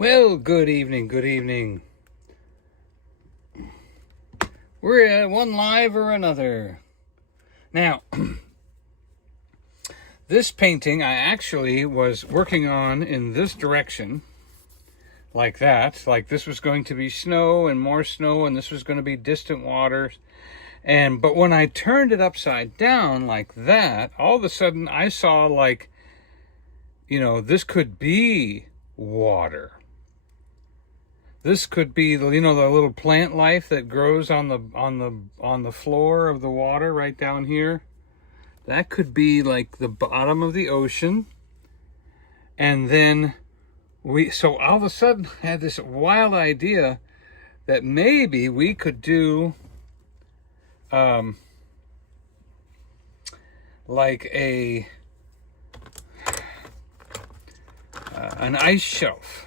Well, good evening, good evening. We're at one live or another. Now, this painting I actually was working on in this direction, like that. Like this was going to be snow and more snow, and this was going to be distant waters. But when I turned it upside down like that, all of a sudden I saw like, this could be water. This could be the little plant life that grows on the floor of the water right down here. That could be like the bottom of the ocean. And then so all of a sudden I had this wild idea that maybe we could do like an ice shelf.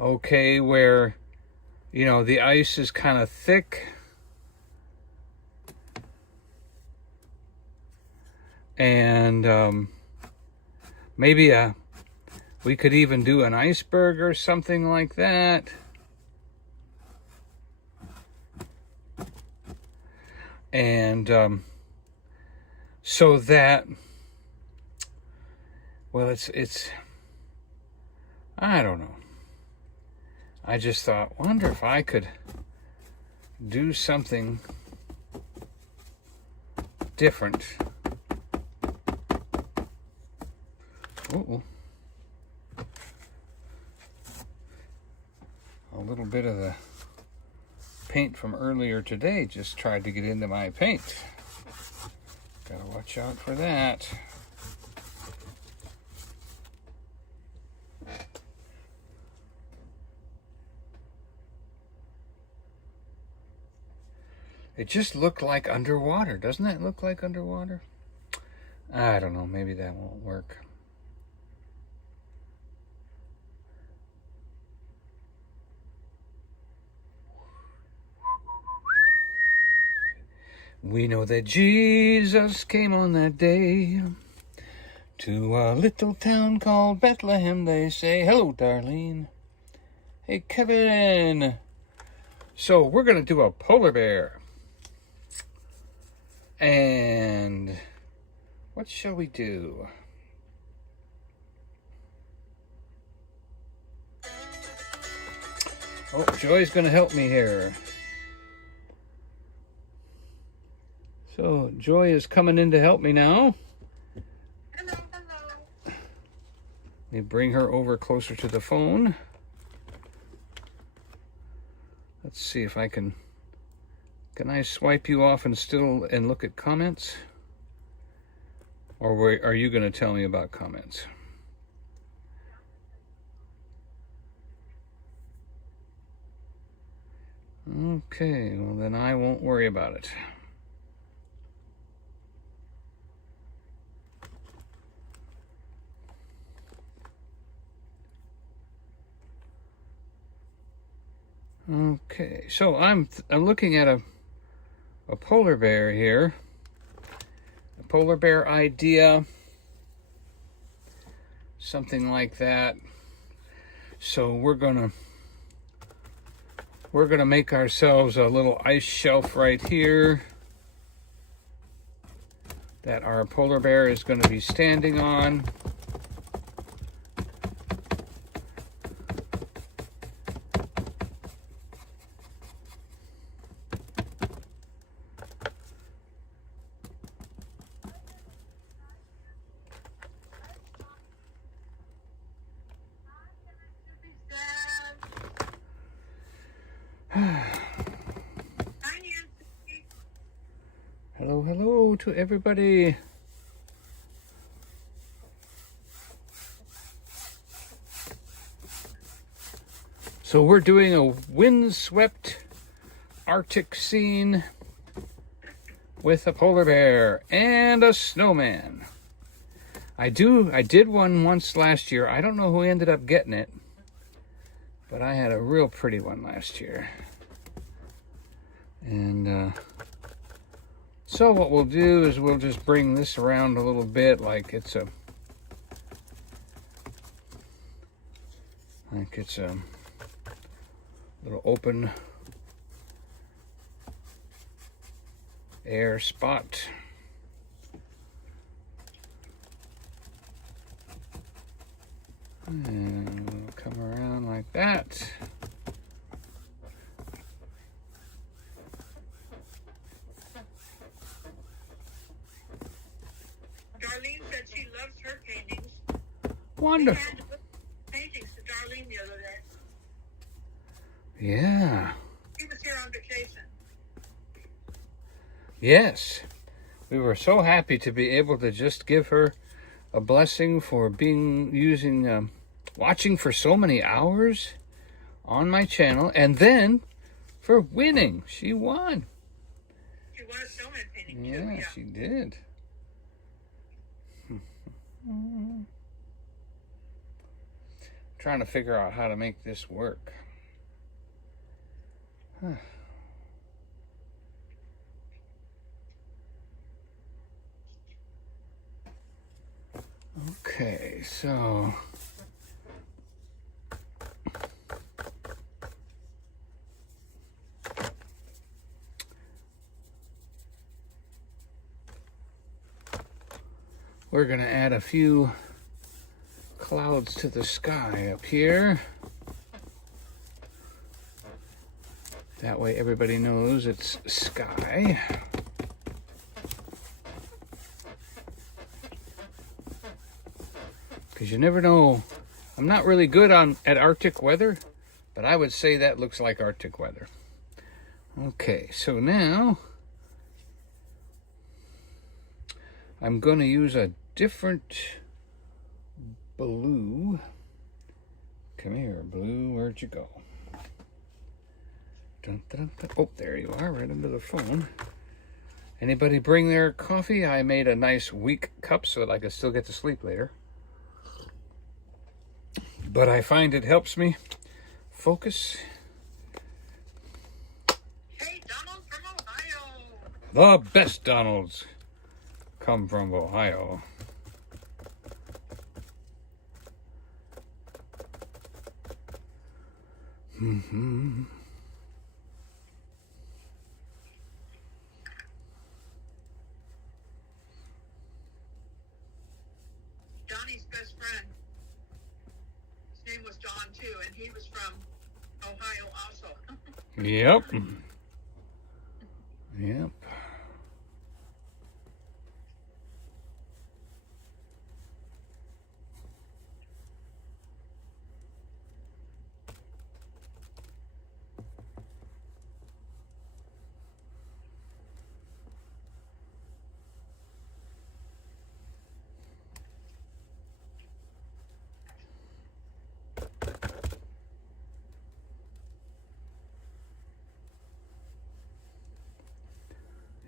Okay, where, the ice is kind of thick. And maybe we could even do an iceberg or something like that. And so that, well, it's I don't know. I just thought, wonder if I could do something different. Uh-oh. A little bit of the paint from earlier today just tried to get into my paint. Gotta watch out for that. It just looked like underwater. Doesn't that look like underwater? I don't know. Maybe that won't work. We know that Jesus came on that day to a little town called Bethlehem, they say. Hello, Darlene. Hey, Kevin. So we're going to do a polar bear. And what shall we do? Oh, Joy's going to help me here. So Joy is coming in to help me now. Hello. Let me bring her over closer to the phone. Let's see if I can I swipe you off and look at comments? Or are you going to tell me about comments? Okay, well then I won't worry about it. Okay, so I'm looking at a polar bear here. A polar bear idea. Something like that. So we're gonna make ourselves a little ice shelf right here that our polar bear is going to be standing on. Hello to everybody. So we're doing a windswept Arctic scene with a polar bear and a snowman. I did one once last year. I don't know who ended up getting it, but I had a real pretty one last year. And so what we'll do is we'll just bring this around a little bit like it's a Like it's a little open air spot. And we'll come around like that. Darlene said she loves her paintings. Wonderful. We handed paintings to Darlene the other day. Yeah. She was here on vacation. Yes. We were so happy to be able to just give her a blessing for watching for so many hours on my channel, and then for winning. She won. She won a snowman painting too. Yeah, Yeah, she did. Trying to figure out how to make this work. Okay, so we're going to add a few clouds to the sky up here. That way everybody knows it's sky. Because you never know. I'm not really good at Arctic weather, but I would say that looks like Arctic weather. Okay, so now I'm going to use a different blue. Come here, blue. Where'd you go? Dun, dun, dun. Oh, there you are, right under the phone. Anybody bring their coffee? I made a nice weak cup so that I could still get to sleep later. But I find it helps me focus. Hey, Donald from Ohio. The best Donalds come from Ohio. Donnie's best friend. His name was Don too, and he was from Ohio also. Yep. Yep.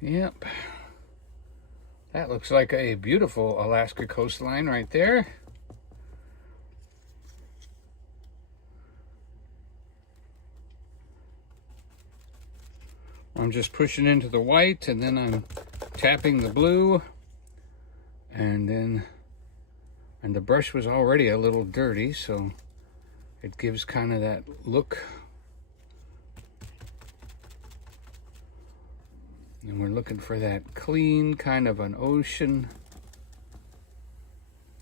Yep. That looks like a beautiful Alaska coastline right there. I'm just pushing into the white, and then I'm tapping the blue, and the brush was already a little dirty, so it gives kind of that look. And we're looking for that clean kind of an ocean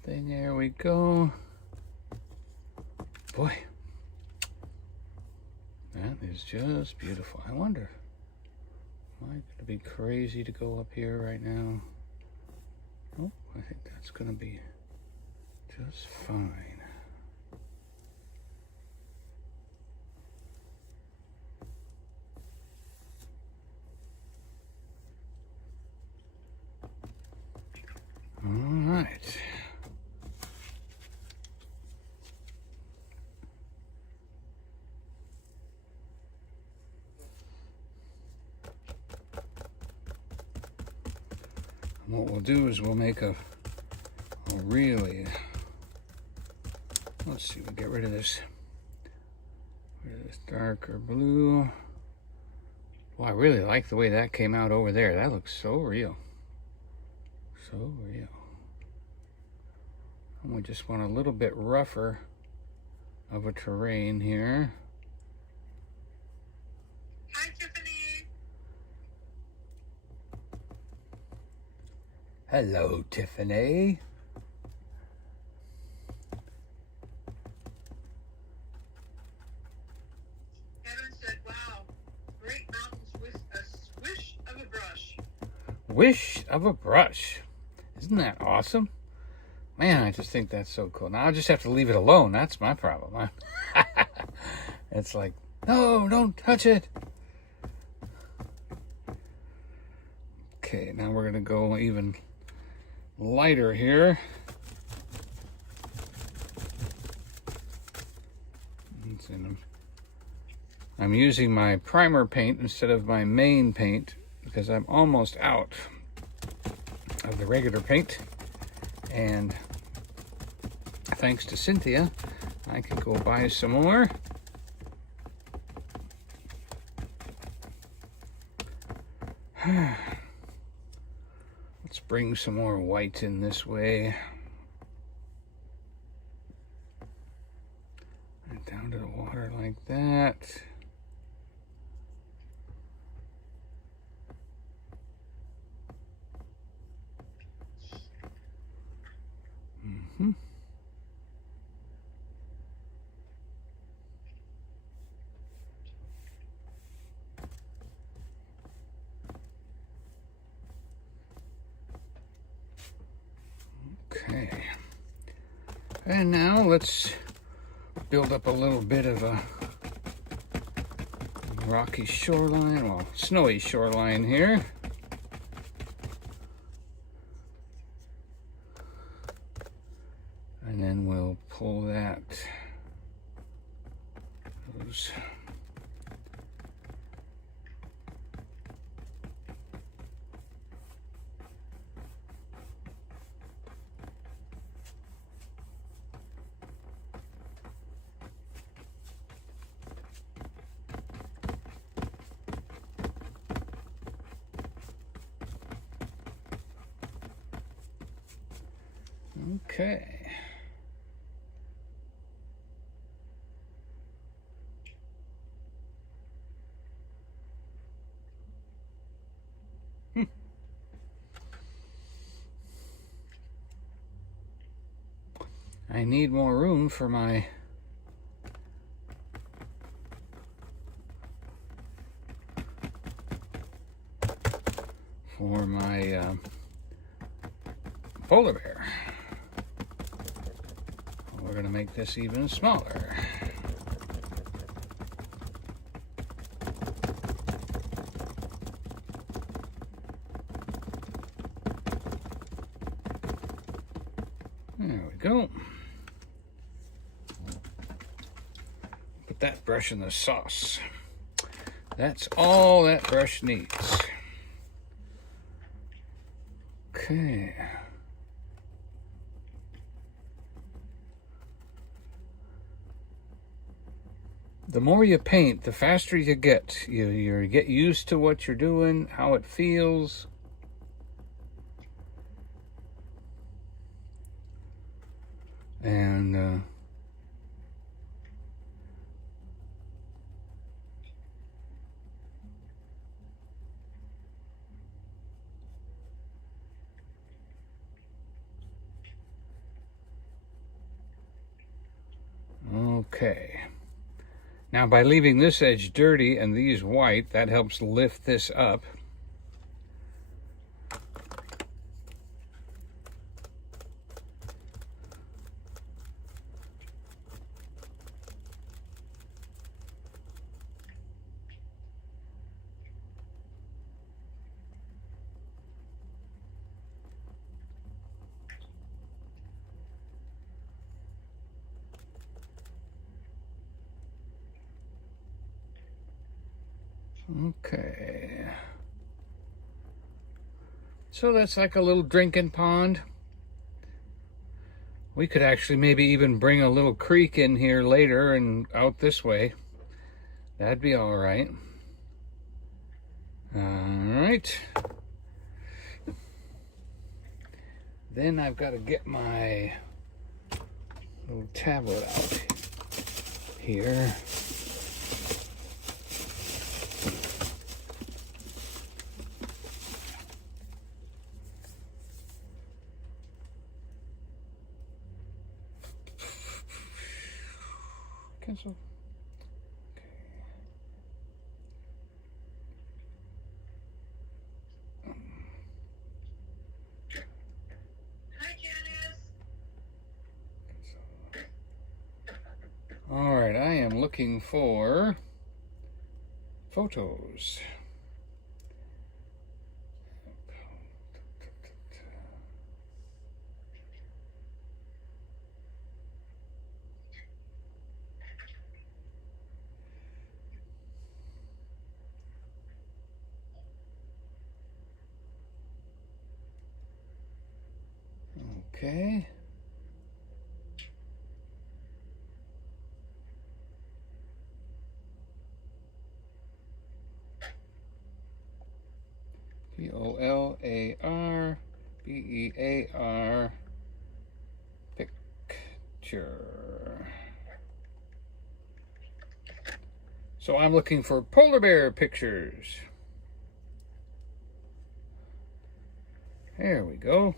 thing. There we go. Boy, that is just beautiful. I wonder, am I going to be crazy to go up here right now? Oh, I think that's going to be just fine. All right. And what we'll do is we'll make a really, let's see, we'll get rid of this darker blue. Well, I really like the way that came out over there. That looks so real. So real. And we just want a little bit rougher of a terrain here. Hi, Tiffany. Hello, Tiffany. Kevin said, wow, great mountains with a swish of a brush. Wish of a brush. Isn't that awesome? Man, I just think that's so cool. Now I'll just have to leave it alone. That's my problem. It's like, no, don't touch it. Okay, now we're going to go even lighter here. I'm using my primer paint instead of my main paint because I'm almost out of the regular paint. And thanks to Cynthia, I can go buy some more. Let's bring some more white in this way. And down to the water like that. Mm-hmm. Okay. And now let's build up a little bit of a rocky shoreline, well, snowy shoreline here. And then we'll pull those okay. I need more room for my polar bear. We're going to make this even smaller. There we go. Put that brush in the sauce. That's all that brush needs. Okay. The more you paint, the faster you get. You get used to what you're doing, how it feels. And okay. Now by leaving this edge dirty and these white, that helps lift this up. Okay. So that's like a little drinking pond. We could actually maybe even bring a little creek in here later and out this way. That'd be all right. All right. Then I've got to get my little tablet out. here. Cancel. All right, I am looking for photos. Okay. Polarbear picture. So I'm looking for polar bear pictures. There we go.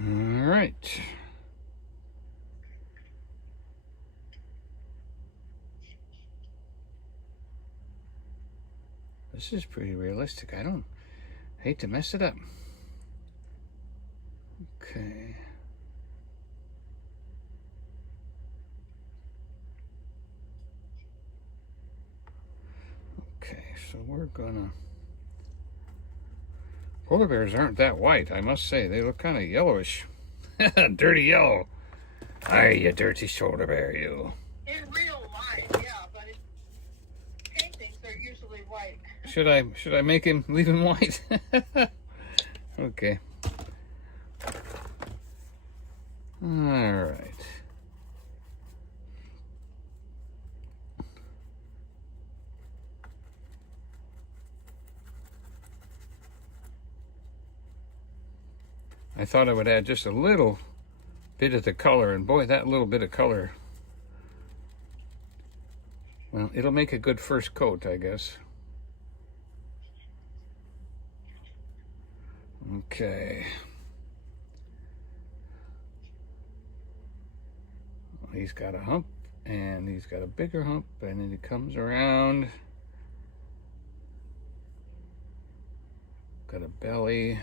All right. This is pretty realistic. I don't hate to mess it up. Okay. Okay, so we're gonna... Polar bears aren't that white, I must say. They look kind of yellowish. Dirty yellow. Aye, you dirty polar bear, you. In real life, yeah, but in paintings, they're usually white. Should I make him leave him white? Okay. All right. I thought I would add just a little bit of the color, and boy, that little bit of color, well, it'll make a good first coat, I guess. Okay. He's got a hump, and he's got a bigger hump, and then he comes around. Got a belly.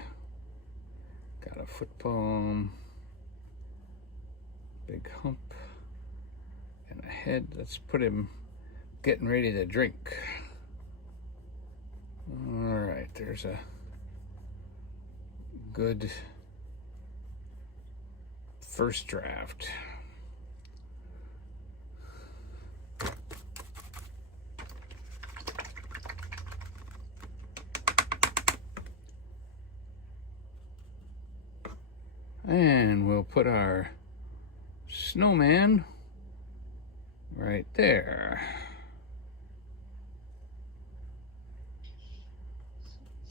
Got a foot bone, big hump, and a head. Let's put him getting ready to drink. All right, there's a good first draft. And we'll put our snowman right there.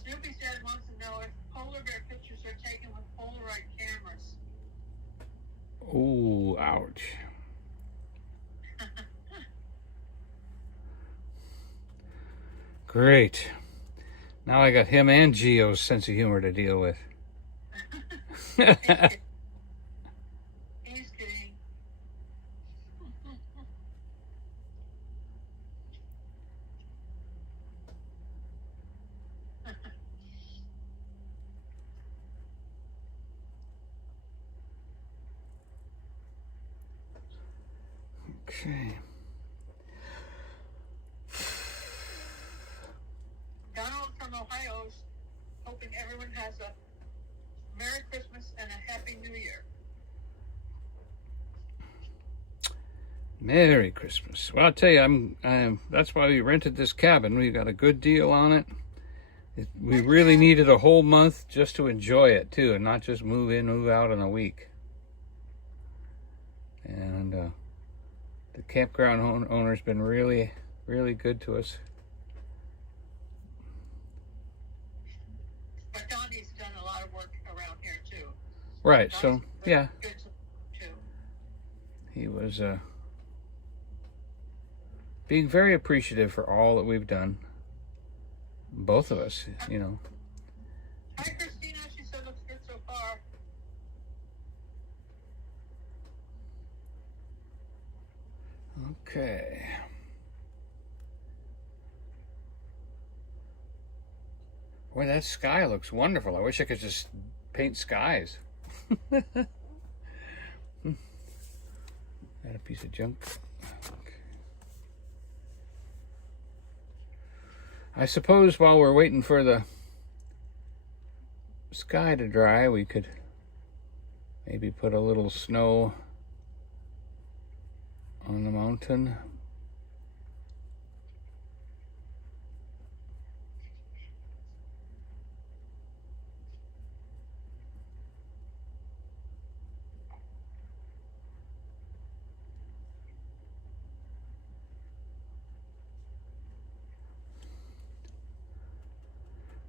Snoopy said wants to know if polar bear pictures are taken with Polaroid cameras. Oh, ouch. Great. Now I got him and Gio's sense of humor to deal with. He's kidding. Okay. Donald from Ohio is hoping everyone has a Merry Christmas and a Happy New Year. Merry Christmas. Well, I'll tell you, that's why we rented this cabin. We got a good deal on it. We really needed a whole month just to enjoy it too, and not just move in, move out in a week. And the campground owner's been really, really good to us. But Don Donny's done a lot of work around here too. Right. Donny's So yeah, good too. he was being very appreciative for all that we've done. Both of us, you know. Hi, Christina. She said looks good so far. Okay. Boy, that sky looks wonderful. I wish I could just paint skies. Got a piece of junk. Okay. I suppose while we're waiting for the sky to dry, we could maybe put a little snow on the mountain.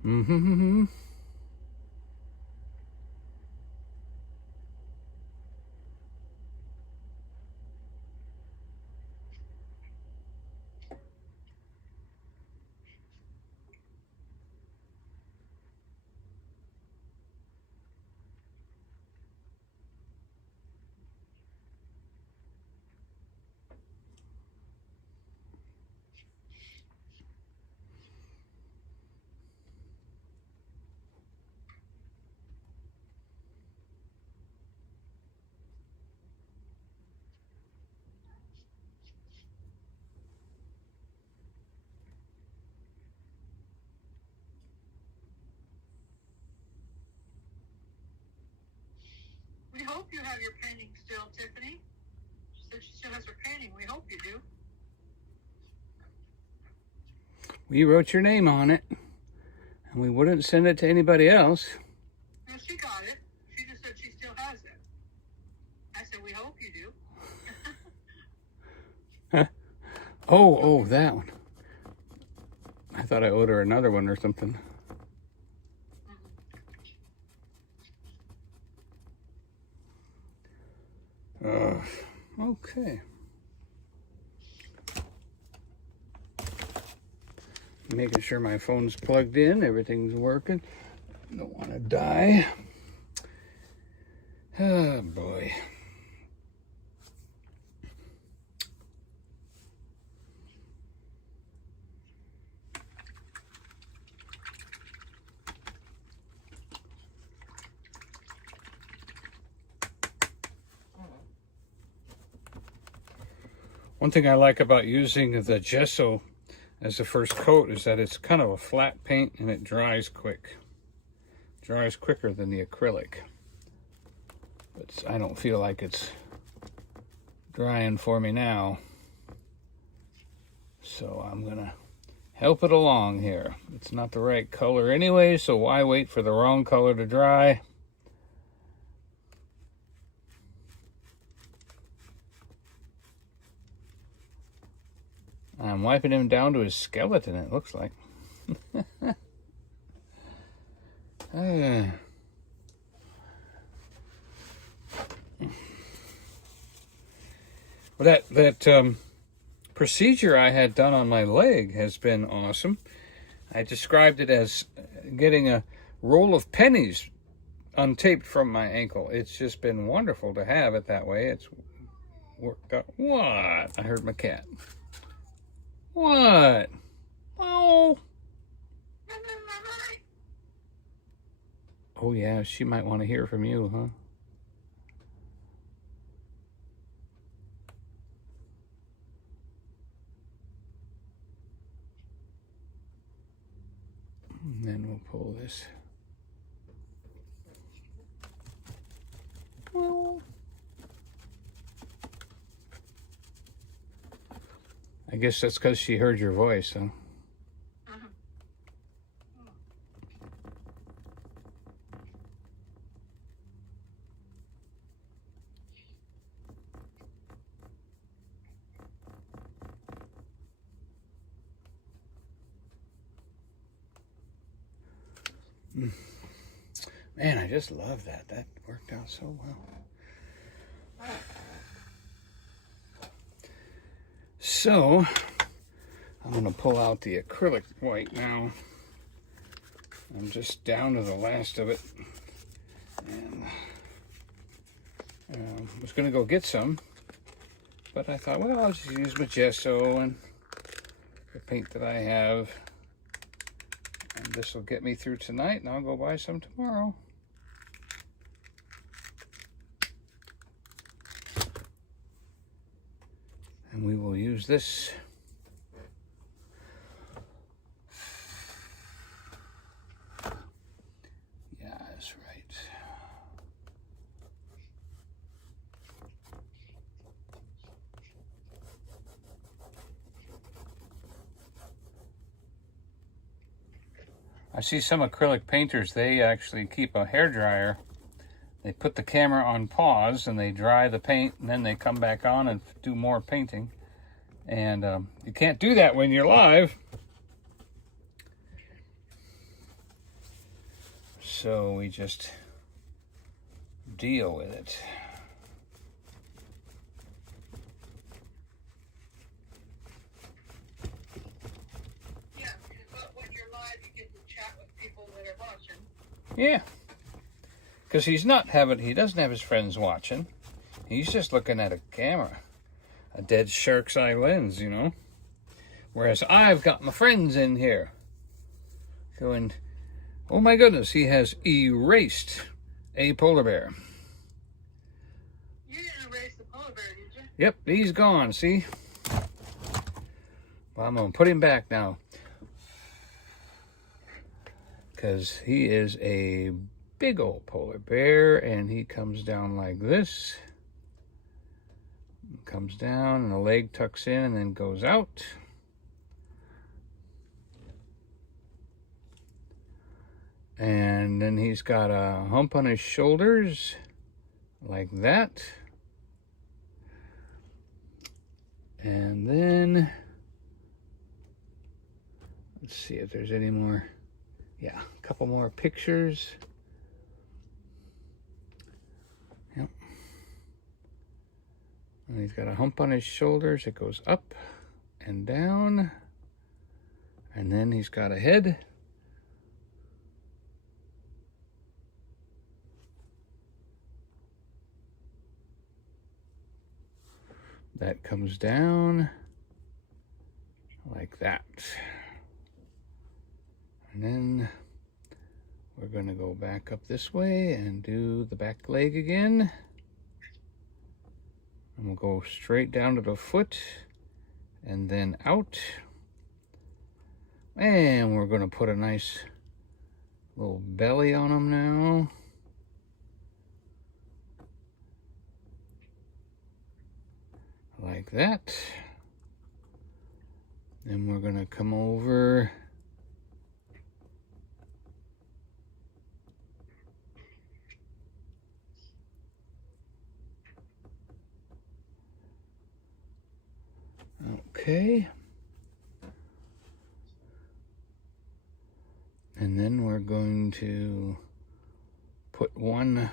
Mm-hmm. We hope you have your painting still, Tiffany. She said she still has her painting. We hope you do. We wrote your name on it, and we wouldn't send it to anybody else. No, she got it. She just said she still has it. I said, we hope you do. Oh, that one. I thought I owed her another one or something. Okay. Making sure my phone's plugged in, everything's working. Don't want to die. Oh boy. One thing I like about using the gesso as the first coat is that it's kind of a flat paint and it dries quick. It dries quicker than the acrylic. But I don't feel like it's drying for me now. So I'm gonna help it along here. It's not the right color anyway, so why wait for the wrong color to dry? I'm wiping him down to his skeleton, it looks like. Well, that procedure I had done on my leg has been awesome. I described it as getting a roll of pennies untaped from my ankle. It's just been wonderful to have it that way. It's worked out. What? I heard my cat. What? Oh. Oh yeah, she might want to hear from you, huh? And then we'll pull this. Well, I guess that's because she heard your voice, huh? Man, I just love that. That worked out so well. So, I'm going to pull out the acrylic white now. I'm just down to the last of it. And I was going to go get some, but I thought, well, I'll just use my gesso and the paint that I have. And this will get me through tonight, and I'll go buy some tomorrow. And we will use this. Yeah, that's right. I see some acrylic painters, they actually keep a hairdryer. They put the camera on pause and they dry the paint, and then they come back on and do more painting. And you can't do that when you're live. So we just deal with it. Yeah, but when you're live, you get to chat with people that are watching. Yeah. Because he doesn't have his friends watching. He's just looking at a camera. A dead shark's eye lens, you know. Whereas I've got my friends in here going, oh my goodness, he has erased a polar bear. You didn't erase the polar bear, did you? Yep, he's gone, see? Well, I'm going to put him back now. Because he is a big old polar bear, and he comes down like this. Comes down, and the leg tucks in and then goes out. And then he's got a hump on his shoulders, like that. And then, let's see if there's any more. Yeah, a couple more pictures. Yep. And he's got a hump on his shoulders. It goes up and down. And then he's got a head. That comes down like that. And then we're going to go back up this way and do the back leg again. And we'll go straight down to the foot and then out. And we're going to put a nice little belly on him now. Like that. Then we're going to come over. Okay. And then we're going to put one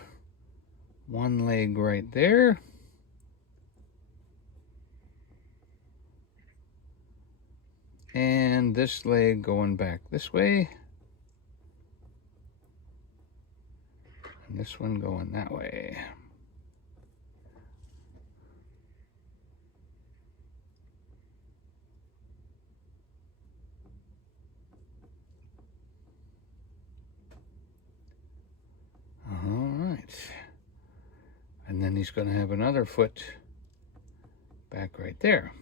leg right there. And this leg going back this way. And this one going that way. All right. And then he's going to have another foot back right there.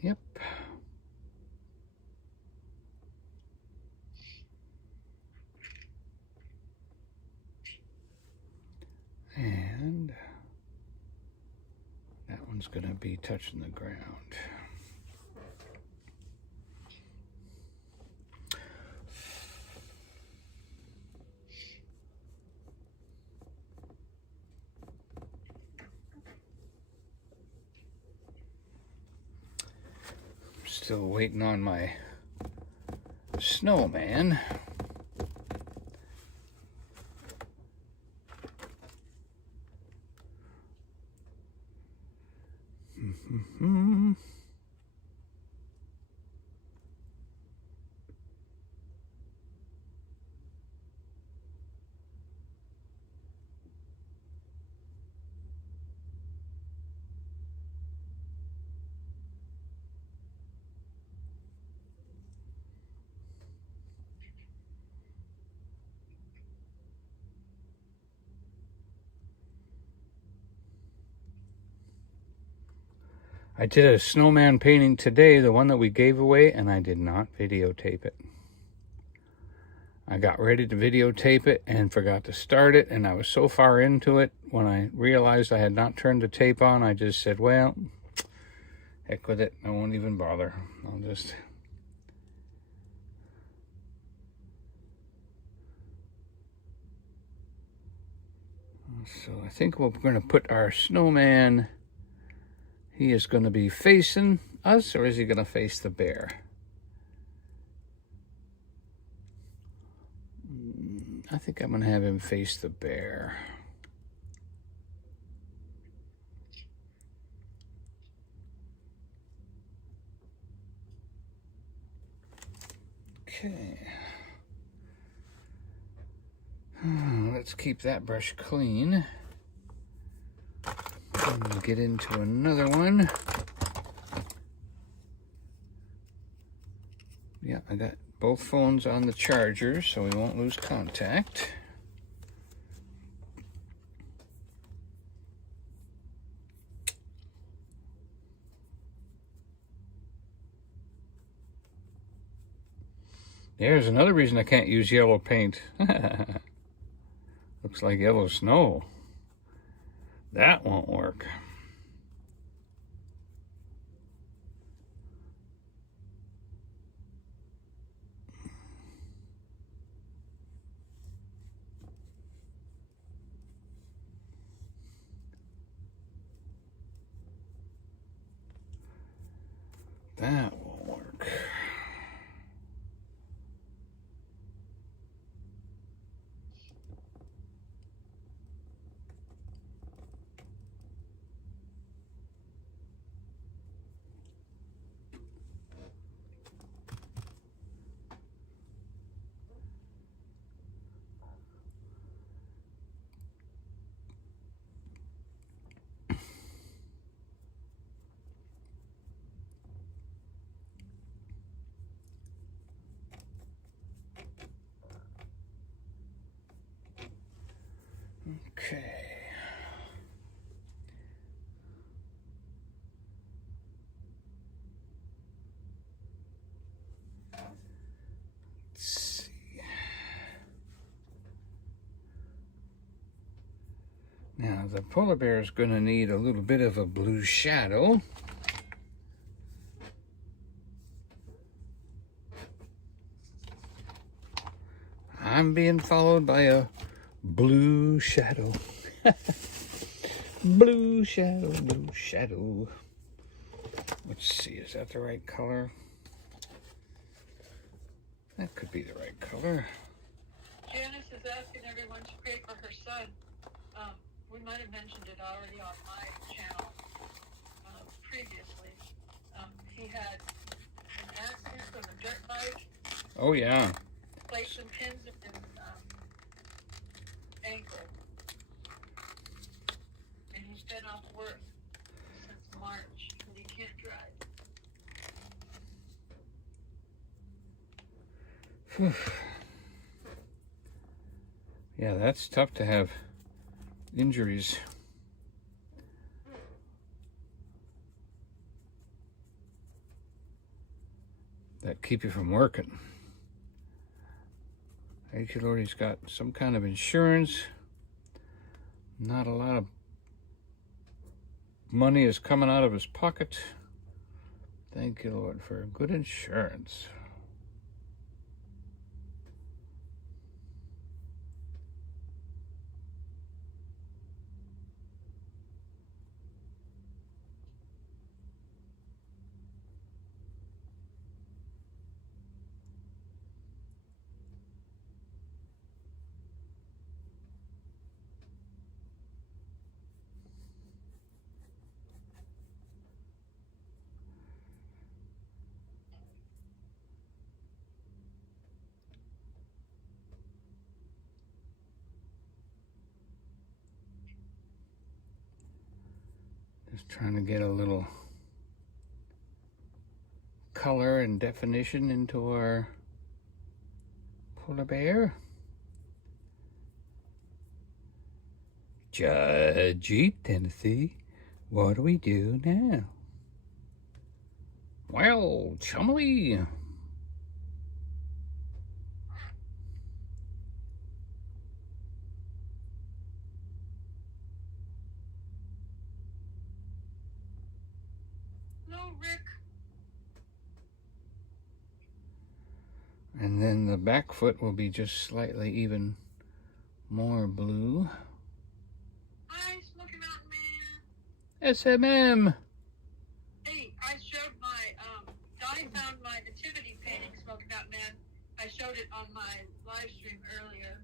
Yep. And that one's going to be touching the ground. Still waiting on my snowman. I did a snowman painting today, the one that we gave away, and I did not videotape it. I got ready to videotape it and forgot to start it, and I was so far into it, when I realized I had not turned the tape on, I just said, well, heck with it, I won't even bother. I'll just... So I think we're going to put our snowman, he is going to be facing us, or is he going to face the bear? I think I'm going to have him face the bear. Okay. Let's keep that brush clean. And we'll get into another one. Yeah, I got both phones on the charger, so we won't lose contact. There's another reason I can't use yellow paint. Looks like yellow snow. That won't work. That won't work. Okay. Let's see. Now the polar bear is going to need a little bit of a blue shadow. I'm being followed by a blue shadow. Blue shadow, blue shadow. Let's see, is that the right color? That could be the right color. Janice is asking everyone to pray for her son. We might have mentioned it already on my channel previously. He had an accident on a dirt bike. Oh, yeah. Placed some pins in his ankle. And he's been off work since March, and he can't drive. Yeah, that's tough to have injuries. That keep you from working. Thank you, Lord, he's got some kind of insurance. Not a lot of money is coming out of his pocket. Thank you, Lord, for good insurance. Just trying to get a little color and definition into our polar bear. Judgy, Tennessee, what do we do now? Well, chumley. Hello, Rick. And then the back foot will be just slightly even more blue. Hi, Smoky Mountain Man. SMM. Hey, I showed my, Donnie found my nativity painting, Smoky Mountain Man. I showed it on my live stream earlier.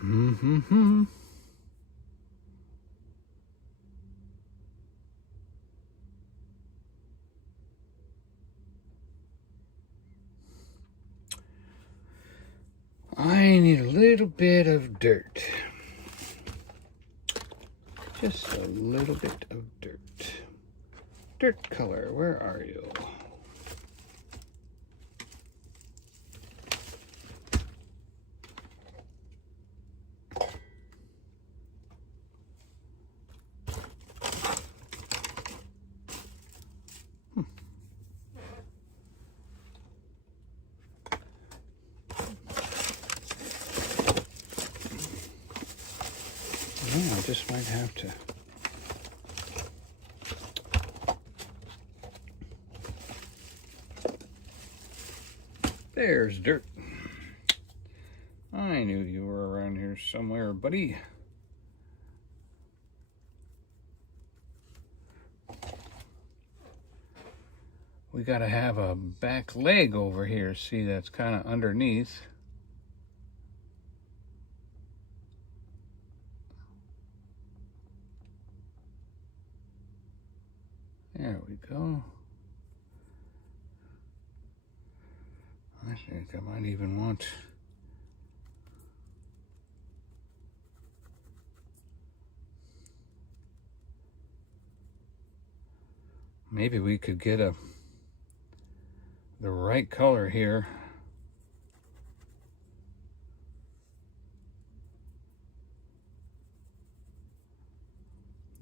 Mm-hmm. I need a little bit of dirt. Just a little bit of dirt. Dirt color, where are you? Yeah, I just might have to. There's dirt. I knew you were around here somewhere, buddy. We gotta have a back leg over here. See, that's kind of underneath. There we go. I think I might even want maybe we could get the right color here.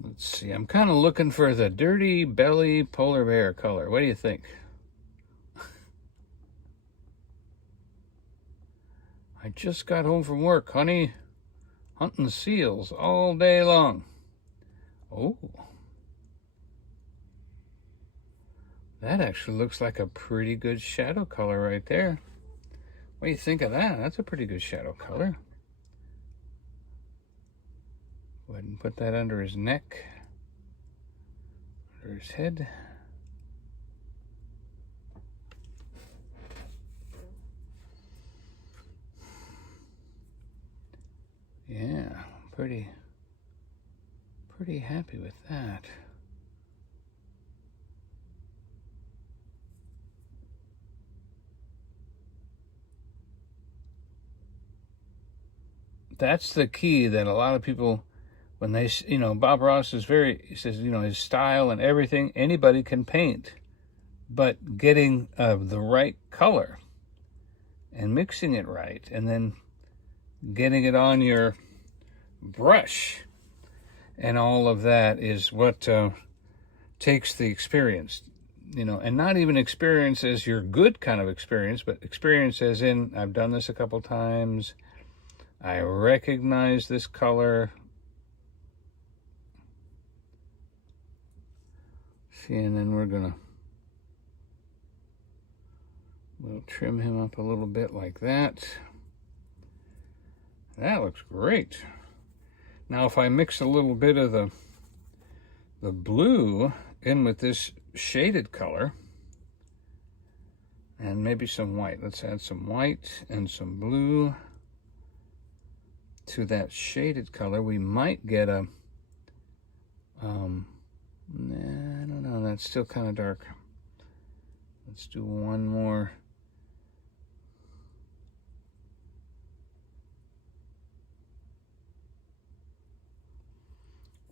Let's see, I'm kind of looking for the dirty belly polar bear color. What do you think? I just got home from work, honey. Hunting seals all day long. Oh. That actually looks like a pretty good shadow color right there. What do you think of that? That's a pretty good shadow color. Go ahead and put that under his neck, under his head. Yeah, pretty happy with that. That's the key that a lot of people, when they, you know, Bob Ross is he says, you know, his style and everything, anybody can paint, but getting the right color and mixing it right, and then getting it on your brush and all of that is what takes the experience, you know, and not even experience as your good kind of experience, but experience as in, I've done this a couple times, I recognize this color. See, and then we'll trim him up a little bit like that. That looks great. Now, if I mix a little bit of the blue in with this shaded color, And maybe some white. Let's add some white and some blue to that shaded color. We might get a, nah, I don't know, that's still kind of dark. Let's do one more.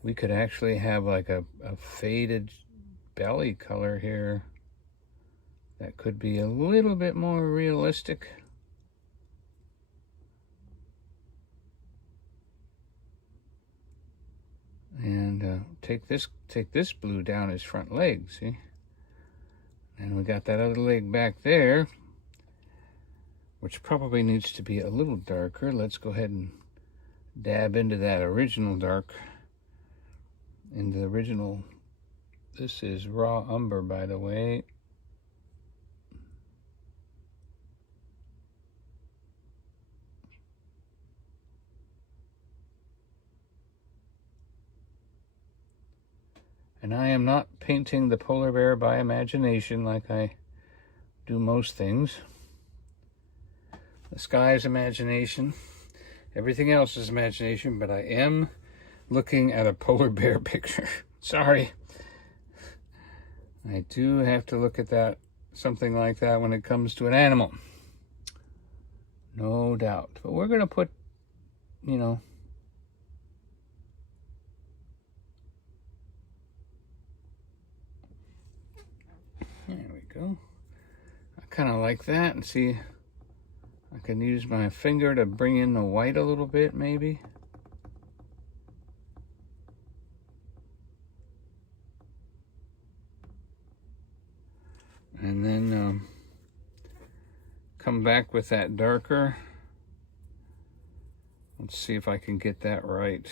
We could actually have like a faded belly color here that could be a little bit more realistic. And take this blue down his front leg, see? And we got that other leg back there, which probably needs to be a little darker. Let's go ahead and dab into that original dark, into the original. This is raw umber, by the way. And I am not painting the polar bear by imagination like I do most things. The sky is imagination. Everything else is imagination, but I am looking at a polar bear picture. Sorry. I do have to look at that, something like that, when it comes to an animal. No doubt. But we're going to put, you know, there we go. I kind of like that, and see, I can use my finger to bring in the white a little bit, maybe. And then come back with that darker. Let's see if I can get that right.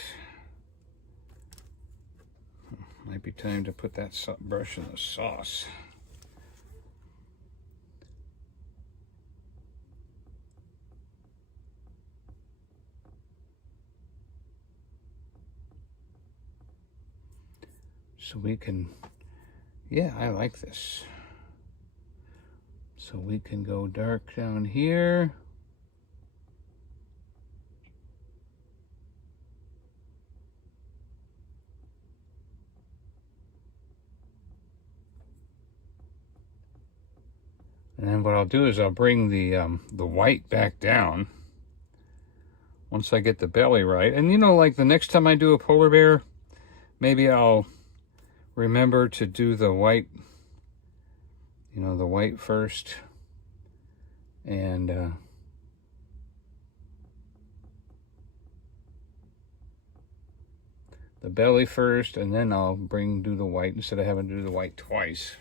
Might be time to put that brush in the sauce. So we can, yeah, I like this. So we can go dark down here. And then what I'll do is I'll bring the white back down once I get the belly right. And you know, like the next time I do a polar bear, maybe I'll remember to do the white, you know, the white first, and the belly first, and then I'll do the white instead of having to do the white twice.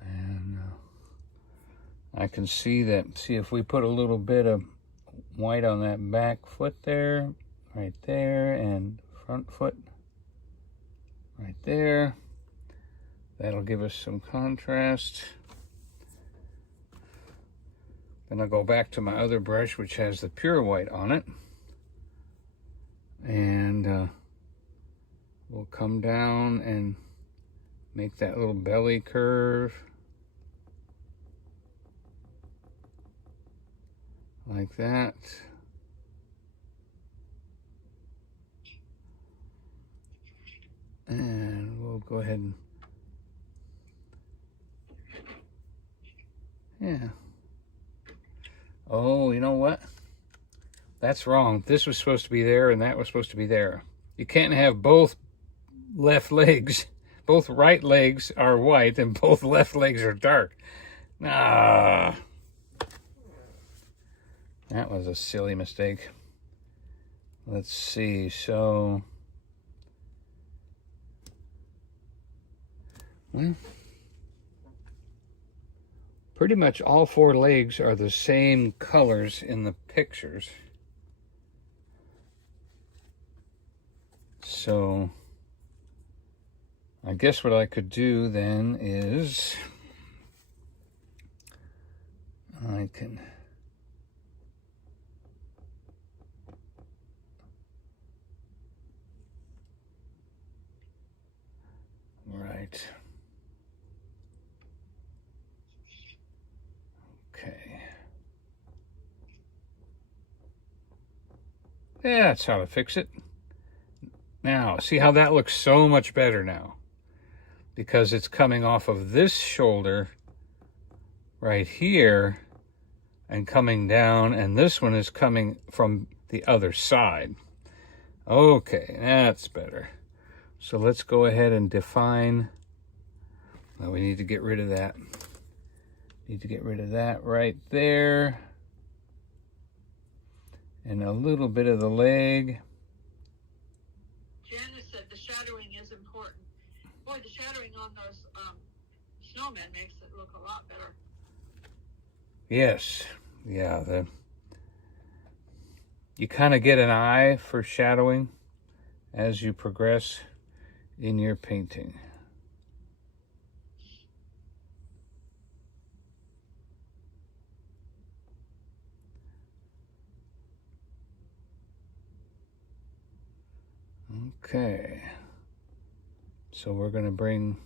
And I can see that, see if we put a little bit of white on that back foot there, right there, and front foot right there. That'll give us some contrast. Then I'll go back to my other brush, which has the pure white on it. And we'll come down and make that little belly curve. Like that. And we'll go ahead and, yeah. Oh, you know what? That's wrong. This was supposed to be there and that was supposed to be there. You can't have both left legs, both right legs are white and both left legs are dark. Ah. That was a silly mistake. Let's see, so, well, pretty much all four legs are the same colors in the pictures. So, I guess what I could do then is, I can, right. Yeah, that's how to fix it. Now, see how that looks so much better now? Because it's coming off of this shoulder right here and coming down, and this one is coming from the other side. Okay, that's better. So let's go ahead and define. Now we need to get rid of that. Need to get rid of that right there. And a little bit of the leg. Janice said the shadowing is important. Boy, the shadowing on those snowmen makes it look a lot better. Yes, yeah. You kind of get an eye for shadowing as you progress in your painting. Okay, so we're going to bring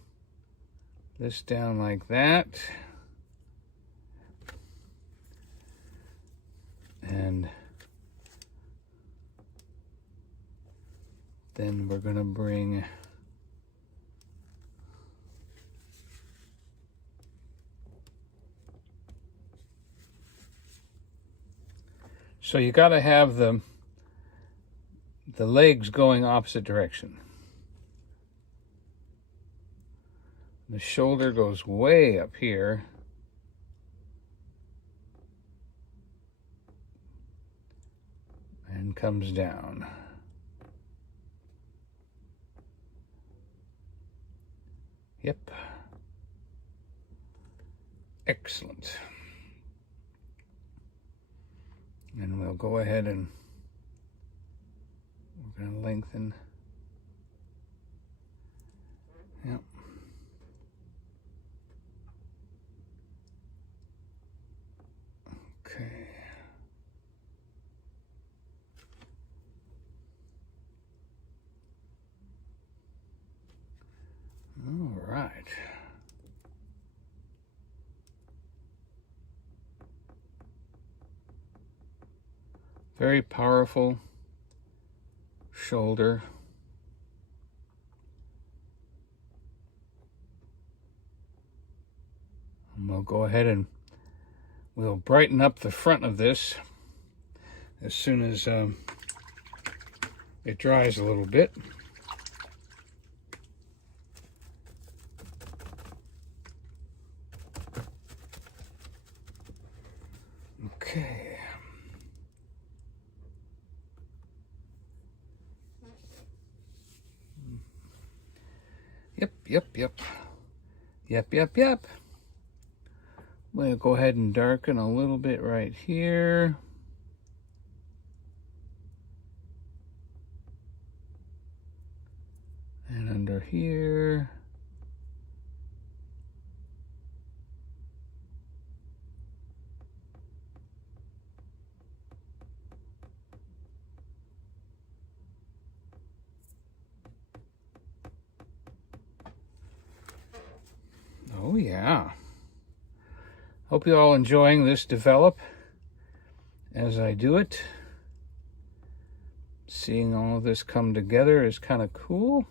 this down like that. And then we're going to bring so you got to have the legs going opposite direction. The shoulder goes way up here. And comes down. Yep. Excellent. And we'll go ahead and we're going to lengthen. Yep. Okay. All right. Very powerful shoulder. And we'll go ahead and we'll brighten up the front of this as soon as it dries a little bit. Okay. Yep. We'll go ahead and darken a little bit right here. And under here. Oh yeah. Hope you all enjoying this develop as I do it. Seeing all of this come together is kind of cool.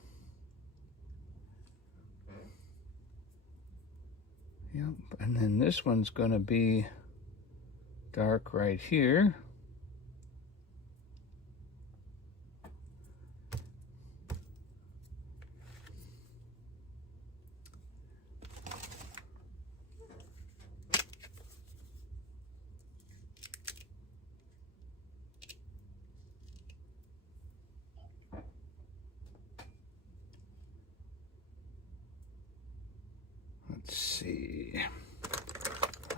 Yep, and then this one's going to be dark right here. Let's see.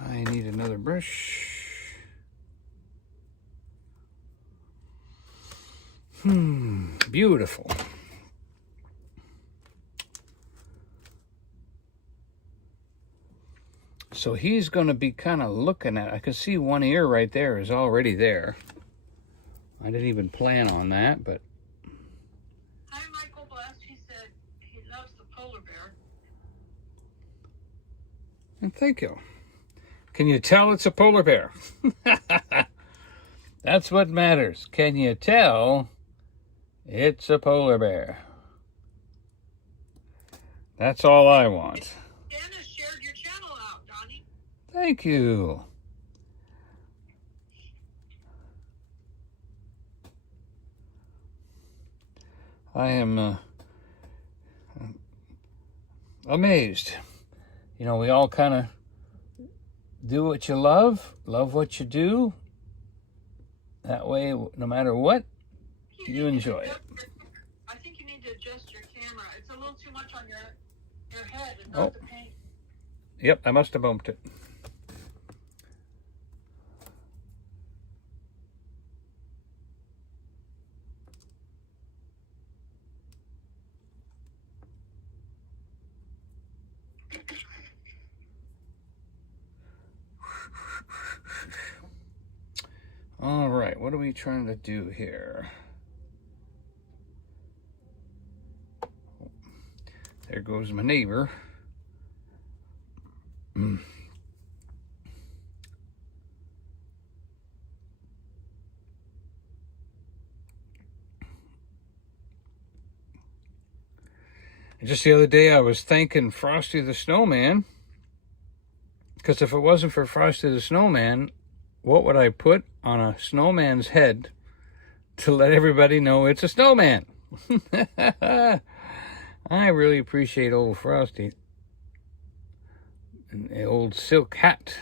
I need another brush. Beautiful. So he's going to be kind of looking at, I can see one ear right there is already there. I didn't even plan on that, but. Hi, Michael Blast. He said he loves the polar bear. And thank you. Can you tell it's a polar bear? That's what matters. Can you tell it's a polar bear? That's all I want. Dennis shared your channel out, Donnie. Thank you. I am amazed. You know, we all kind of do what you love what you do. That way, no matter what, you enjoy it. I think you need to adjust your camera. It's a little too much on your head and not the paint. Yep, I must have bumped it. All right, what are we trying to do here? There goes my neighbor. Just the other day, I was thanking Frosty the Snowman, because if it wasn't for Frosty the Snowman, what would I put on a snowman's head to let everybody know it's a snowman? I really appreciate old Frosty and the old silk hat.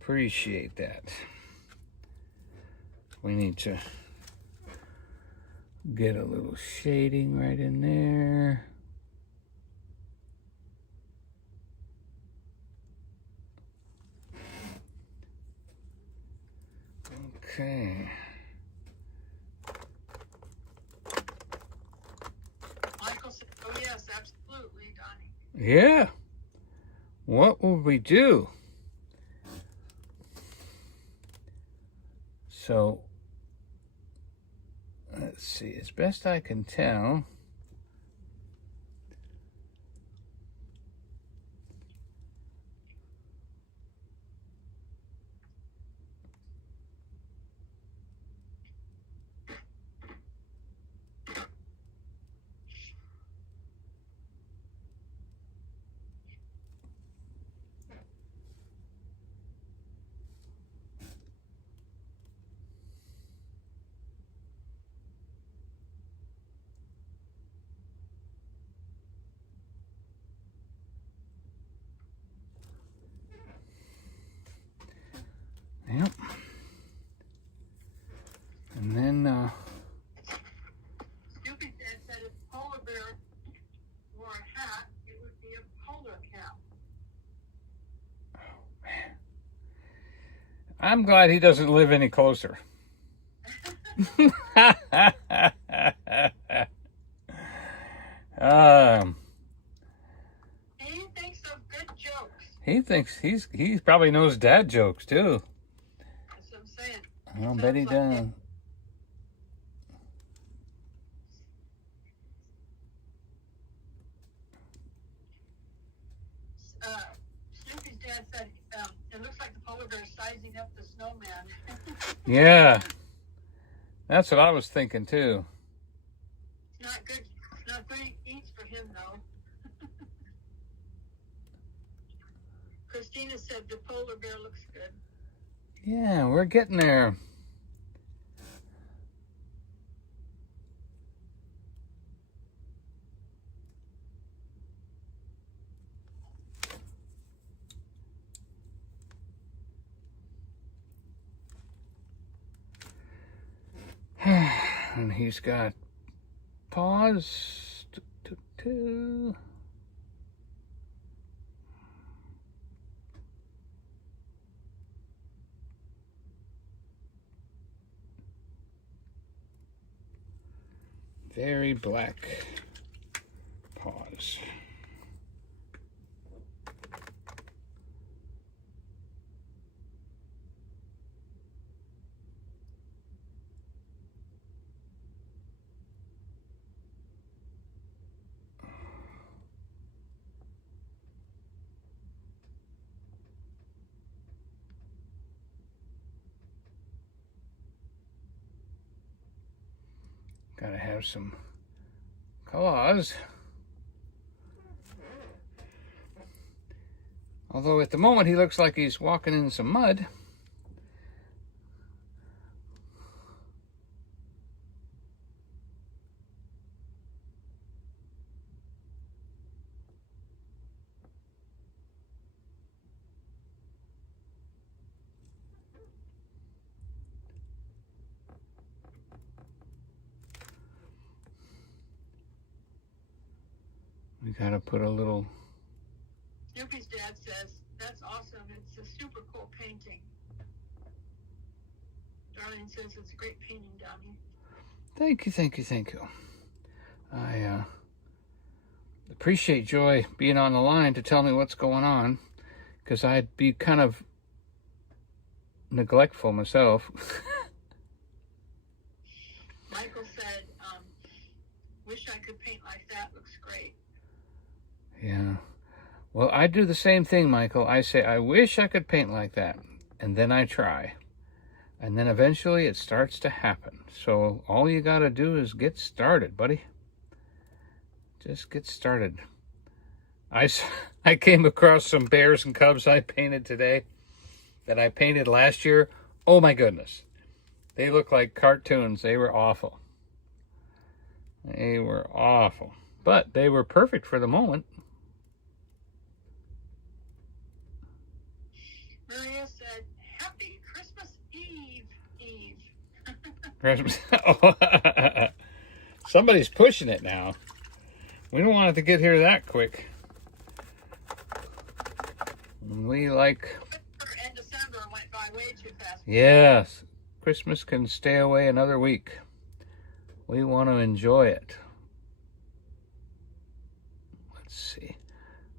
Appreciate that. We need to get a little shading right in there. Okay. Michael said, oh yes, absolutely, Donnie. Yeah. What will we do? So, let's see. As best I can tell, yep. And then, Snoopy Dad said if polar bear wore a hat, it would be a polar cap. I'm glad he doesn't live any closer. He thinks of good jokes. He thinks he probably knows dad jokes too. That's what I'm saying. I'll bet he does. Snoopy's dad said it looks like the polar bear is sizing up the snowman. Yeah, that's what I was thinking too. Not good eats for him though. Christina said the polar bear looks good. Yeah, we're getting there. And he's got paws. Very black paws. Gotta have some claws. Although at the moment he looks like he's walking in some mud. We gotta put a little... Snoopy's dad says, that's awesome. It's a super cool painting. Darlene says it's a great painting, Donny. Thank you, thank you, thank you. I appreciate Joy being on the line to tell me what's going on, because I'd be kind of neglectful myself. Michael said, wish I could paint like that. Looks great. Yeah. Well, I do the same thing, Michael. I say, I wish I could paint like that. And then I try. And then eventually it starts to happen. So all you got to do is get started, buddy. Just get started. I came across some bears and cubs I painted today that I painted last year. Oh, my goodness. They look like cartoons. They were awful. They were awful. But they were perfect for the moment. Maria said, Happy Christmas Eve, Eve. Christmas. Oh, somebody's pushing it now. We don't want it to get here that quick. We like... And December went by way too fast. Yes. Christmas can stay away another week. We want to enjoy it. Let's see.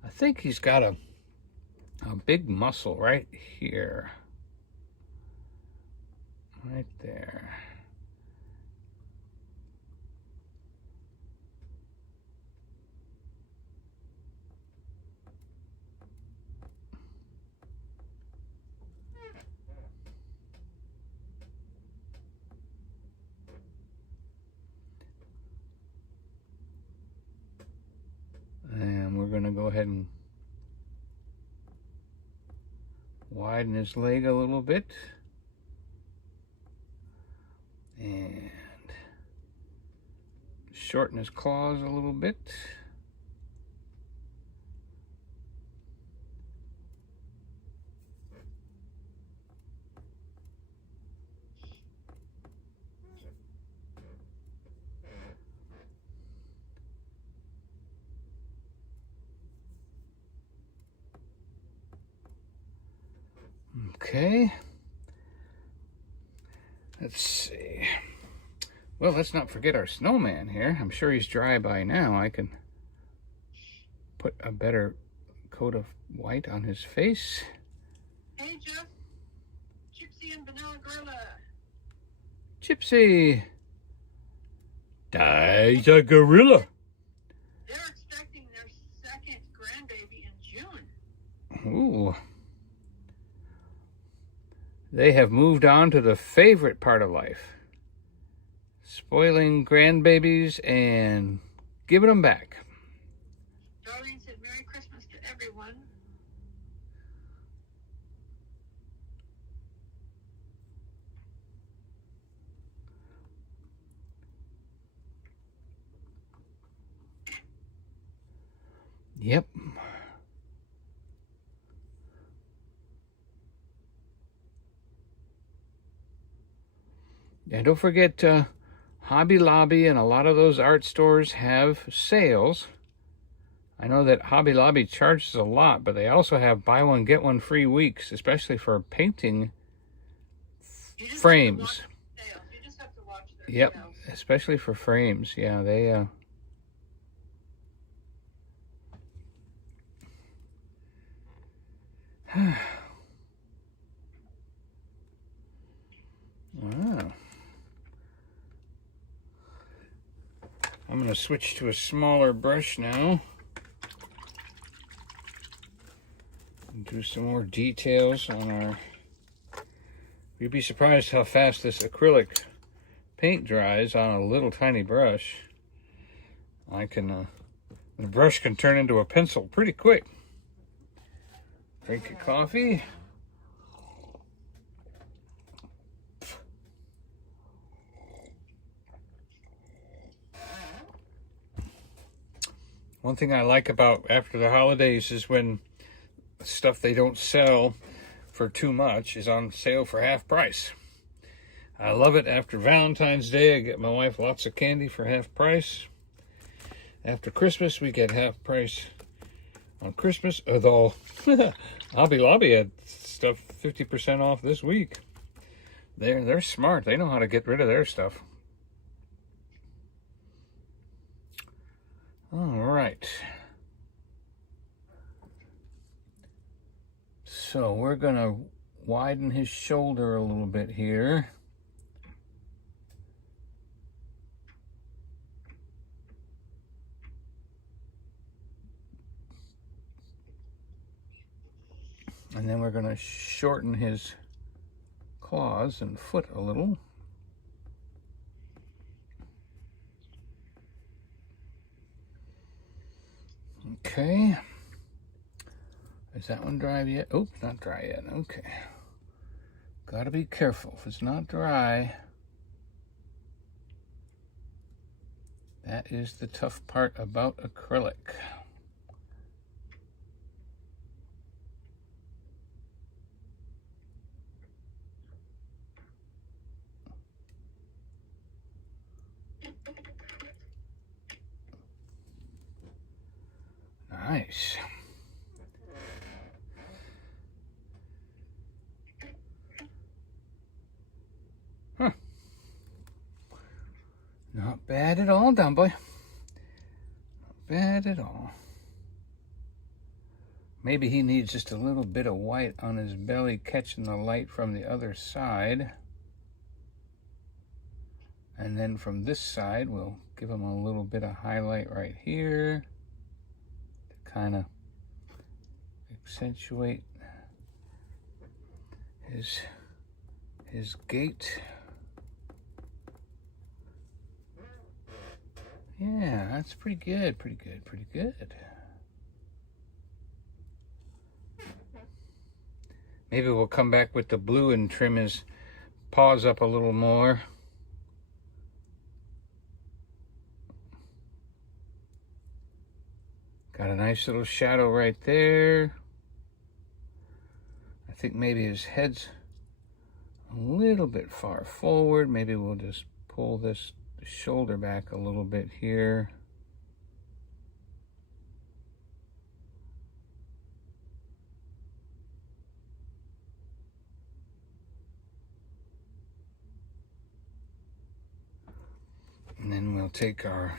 I think he's got a big muscle right here. Right there. And we're going to go ahead and widen his leg a little bit. And shorten his claws a little bit. Okay. Let's see. Well, let's not forget our snowman here. I'm sure he's dry by now. I can put a better coat of white on his face. Hey, Jeff. Gypsy and Vanilla Gorilla. Gypsy. There's a gorilla. They're expecting their second grandbaby in June. Ooh. They have moved on to the favorite part of life. Spoiling grandbabies and giving them back. Darlene said, Merry Christmas to everyone. Yep. And don't forget, Hobby Lobby and a lot of those art stores have sales. I know that Hobby Lobby charges a lot, but they also have buy one, get one free weeks, especially for painting frames. You just have to watch their Yep, sales. especially for frames. Yeah, they... Wow. I'm going to switch to a smaller brush now. And do some more details on our... You'd be surprised how fast this acrylic paint dries on a little tiny brush, the brush can turn into a pencil pretty quick. Drink your coffee. One thing I like about after the holidays is when stuff they don't sell for too much is on sale for half price. I love it. After Valentine's Day, I get my wife lots of candy for half price. After Christmas, we get half price on Christmas. Although Hobby Lobby had stuff 50% off this week. They're smart. They know how to get rid of their stuff. All right. So we're gonna widen his shoulder a little bit here. And then we're gonna shorten his claws and foot a little. Okay. Is that one dry yet? Oh, not dry yet. Okay. Gotta be careful. If it's not dry, that is the tough part about acrylic. Nice. Huh. Not bad at all, down boy. Not bad at all. Maybe he needs just a little bit of white on his belly catching the light from the other side. And then from this side, we'll give him a little bit of highlight right here to kind of accentuate his gait. Yeah, that's pretty good, pretty good, pretty good. Maybe we'll come back with the blue and trim his paws up a little more. Got a nice little shadow right there. I think maybe his head's a little bit far forward. Maybe we'll just pull this shoulder back a little bit here. And then we'll take our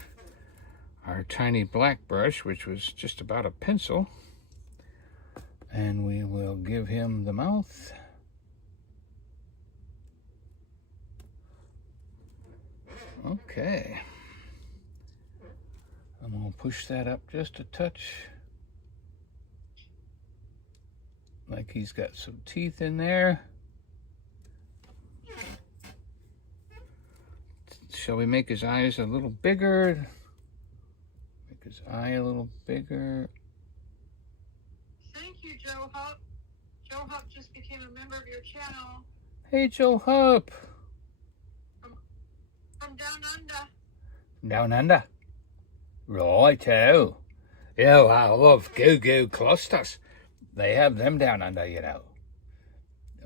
tiny black brush, which was just about a pencil, and we will give him the mouth. Okay. I'm gonna push that up just a touch. Like he's got some teeth in there. Shall we make his eyes a little bigger? Make his eye a little bigger. Thank you, Joe Hup. Joe Hup just became a member of your channel. Hey, Joe Hup. From down under. Down under. Righto. Yeah, I love goo-goo clusters. They have them down under, you know.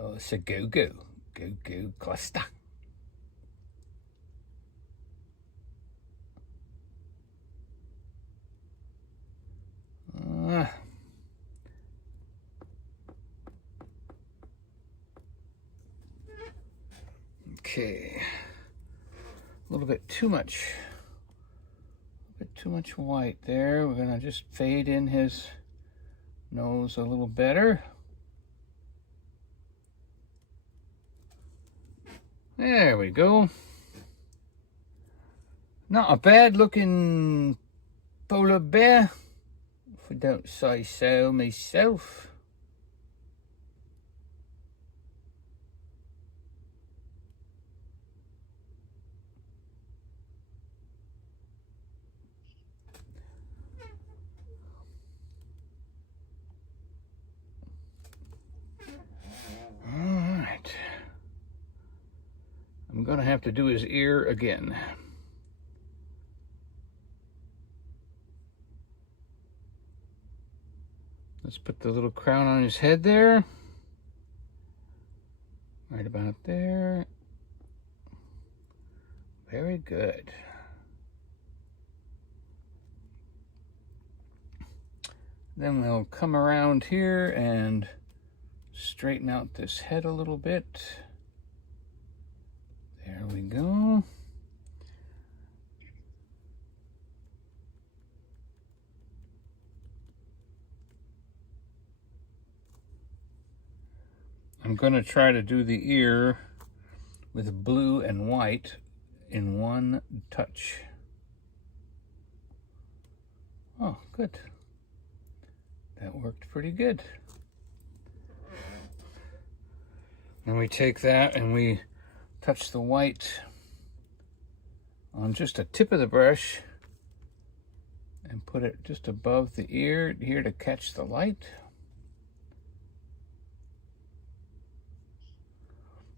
Oh, it's a goo-goo. Goo-goo cluster. Okay. A little bit too much. Too much white there. We're gonna just fade in his nose a little better. There we go. Not a bad looking polar bear, if I don't say so myself. have to do his ear again. Let's put the little crown on his head there. Right about there. Very good. Then we'll come around here and straighten out this head a little bit. There we go. I'm going to try to do the ear with blue and white in one touch. Oh, good. That worked pretty good. Then we take that and we touch the white on just a tip of the brush and put it just above the ear here to catch the light.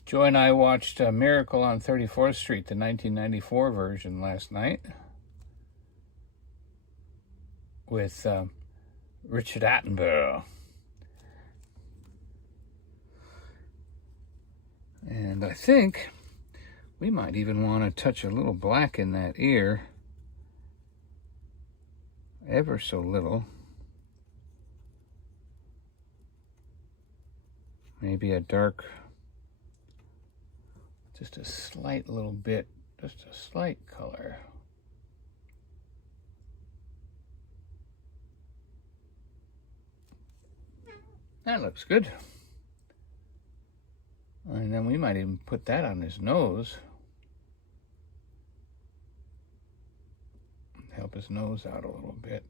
Joy and I watched Miracle on 34th Street, the 1994 version, last night with Richard Attenborough. And I think we might even want to touch a little black in that ear, ever so little. Maybe a dark, just a slight little bit, just a slight color. That looks good. And then we might even put that on his nose. Help his nose out a little bit.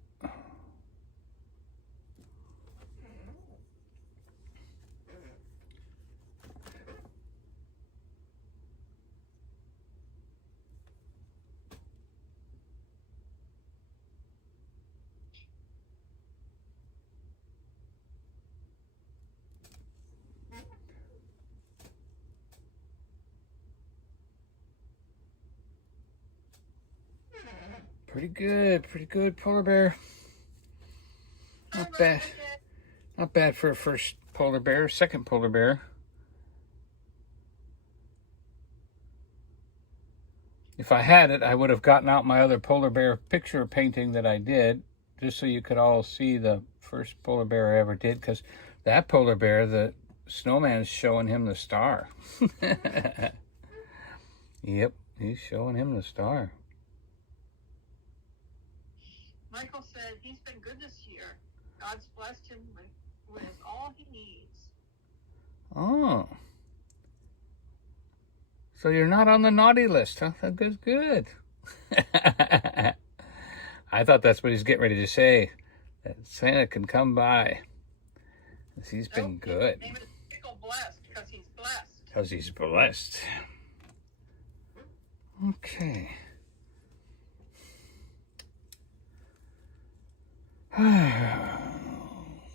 Pretty good, polar bear. Not bad. Not bad for a first polar bear, second polar bear. If I had it, I would have gotten out my other polar bear picture painting that I did, just so you could all see the first polar bear I ever did, because that polar bear, the Snowman, is showing him the star. Yep, he's showing him the star. Michael said he's been good this year. God's blessed him with all he needs. Oh. So you're not on the naughty list, huh? That's good. I thought that's what he's getting ready to say. That Santa can come by. He's been good. His name is Michael Blessed because he's blessed. Because he's blessed. Okay.